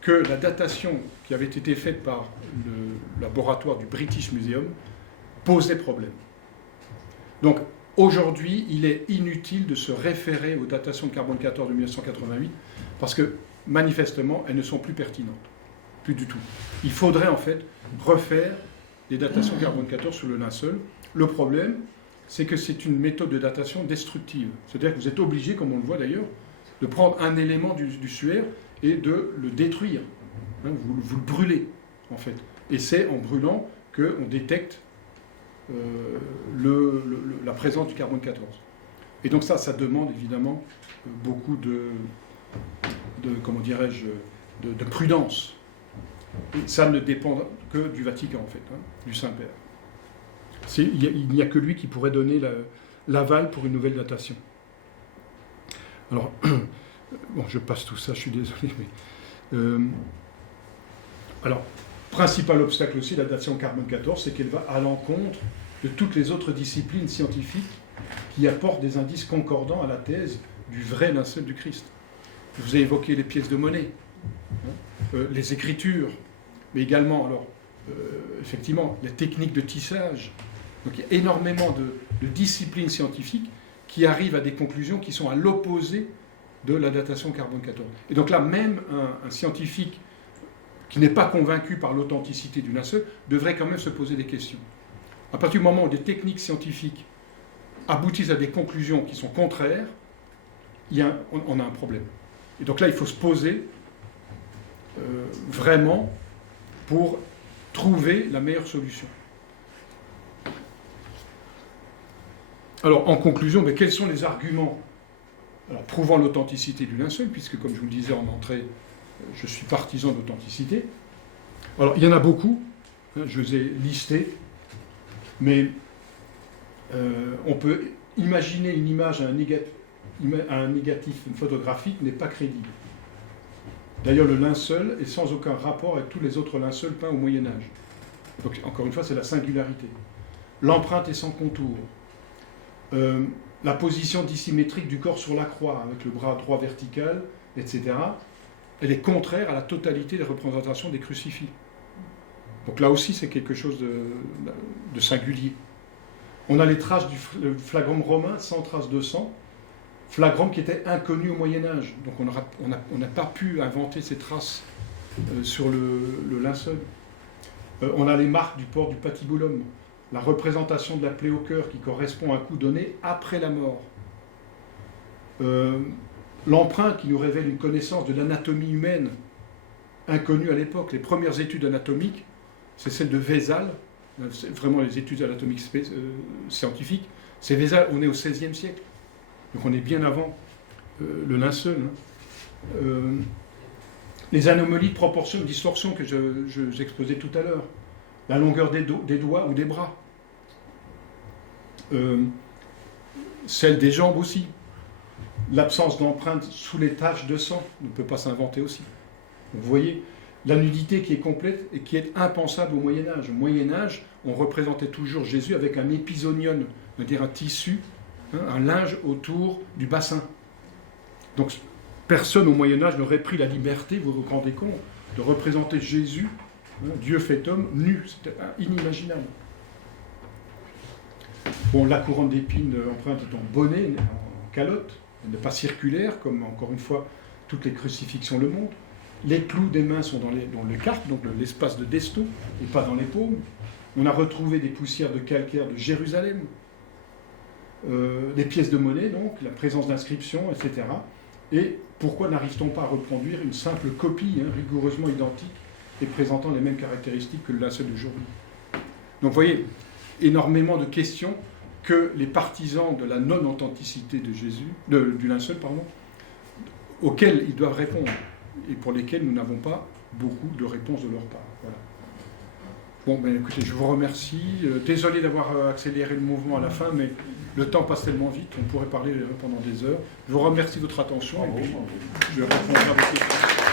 que la datation qui avait été faite par le laboratoire du British Museum posait problème. Donc, aujourd'hui, il est inutile de se référer aux datations de carbone 14 de 1988 parce que, manifestement, elles ne sont plus pertinentes. Plus du tout. Il faudrait, en fait, refaire les datations carbone 14 sur le linceul. Le problème, c'est que c'est une méthode de datation destructive. C'est-à-dire que vous êtes obligé, comme on le voit d'ailleurs, de prendre un élément du suaire et de le détruire. Vous le brûlez, en fait. Et c'est en brûlant qu'on détecte la présence du carbone 14. Et donc ça demande évidemment beaucoup comment dirais-je, de prudence. Et ça ne dépend que du Vatican, en fait, du Saint-Père. Il n'y a que lui qui pourrait donner l'aval pour une nouvelle datation. Alors, bon, je passe tout ça, je suis désolé, mais... alors, principal obstacle aussi, la datation carbone 14, c'est qu'elle va à l'encontre de toutes les autres disciplines scientifiques qui apportent des indices concordants à la thèse du vrai linceul du Christ. Je vous ai évoqué les pièces de monnaie, les écritures, mais également, alors, effectivement, les techniques de tissage. Donc il y a énormément de disciplines scientifiques qui arrivent à des conclusions qui sont à l'opposé de la datation carbone 14. Et donc là, même un scientifique qui n'est pas convaincu par l'authenticité du linceul devrait quand même se poser des questions. À partir du moment où des techniques scientifiques aboutissent à des conclusions qui sont contraires, on a un problème. Et donc là, il faut se poser vraiment pour trouver la meilleure solution. Alors, en conclusion, mais quels sont les arguments prouvant l'authenticité du linceul, puisque, comme je vous le disais en entrée, je suis partisan de l'authenticité. Alors, il y en a beaucoup, je les ai listés, mais on peut imaginer une image à un négatif photographique n'est pas crédible. D'ailleurs, le linceul est sans aucun rapport avec tous les autres linceuls peints au Moyen-Âge. Donc, encore une fois, c'est la singularité. L'empreinte est sans contour. La position dissymétrique du corps sur la croix, avec le bras droit vertical, etc., elle est contraire à la totalité des représentations des crucifix. Donc là aussi, c'est quelque chose de singulier. On a les traces du flagrum romain, sans traces de sang, flagrum qui était inconnu au Moyen-Âge. Donc on n'a pas pu inventer ces traces sur le linceul. On a les marques du port du patibulum, la représentation de la plaie au cœur qui correspond à un coup donné après la mort. L'empreinte qui nous révèle une connaissance de l'anatomie humaine inconnue à l'époque. Les premières études anatomiques, c'est celle de Vézal, c'est vraiment les études anatomiques scientifiques. C'est Vézal, on est au XVIe siècle, donc on est bien avant le linceul. Les anomalies de proportion, de distorsion que j'exposais tout à l'heure, la longueur des doigts ou des bras, celle des jambes aussi. L'absence d'empreinte sous les taches de sang ne peut pas s'inventer aussi. Donc vous voyez, la nudité qui est complète et qui est impensable au Moyen-Âge. Au Moyen-Âge, on représentait toujours Jésus avec un épizonion, c'est-à-dire un tissu, un linge autour du bassin. Donc personne au Moyen-Âge n'aurait pris la liberté, vous vous rendez compte, de représenter Jésus, Dieu fait homme, nu. C'était inimaginable. Bon, la couronne d'épines empreinte est en bonnet, en calotte. Elle n'est pas circulaire, comme encore une fois toutes les crucifixions le montrent. Les clous des mains sont dans le carpe, donc l'espace de desto, et pas dans les paumes. On a retrouvé des poussières de calcaire de Jérusalem, des pièces de monnaie, donc, la présence d'inscriptions, etc. Et pourquoi n'arrive-t-on pas à reproduire une simple copie, rigoureusement identique, et présentant les mêmes caractéristiques que le linceul d'aujourd'hui? Donc vous voyez, énormément de questions que les partisans de la non-authenticité de Jésus, du linceul, auxquelles ils doivent répondre, et pour lesquelles nous n'avons pas beaucoup de réponses de leur part. Voilà. Bon, ben écoutez, je vous remercie. Désolé d'avoir accéléré le mouvement à la fin, mais le temps passe tellement vite, on pourrait parler pendant des heures. Je vous remercie de votre attention, et puis je répondrai à vos questions.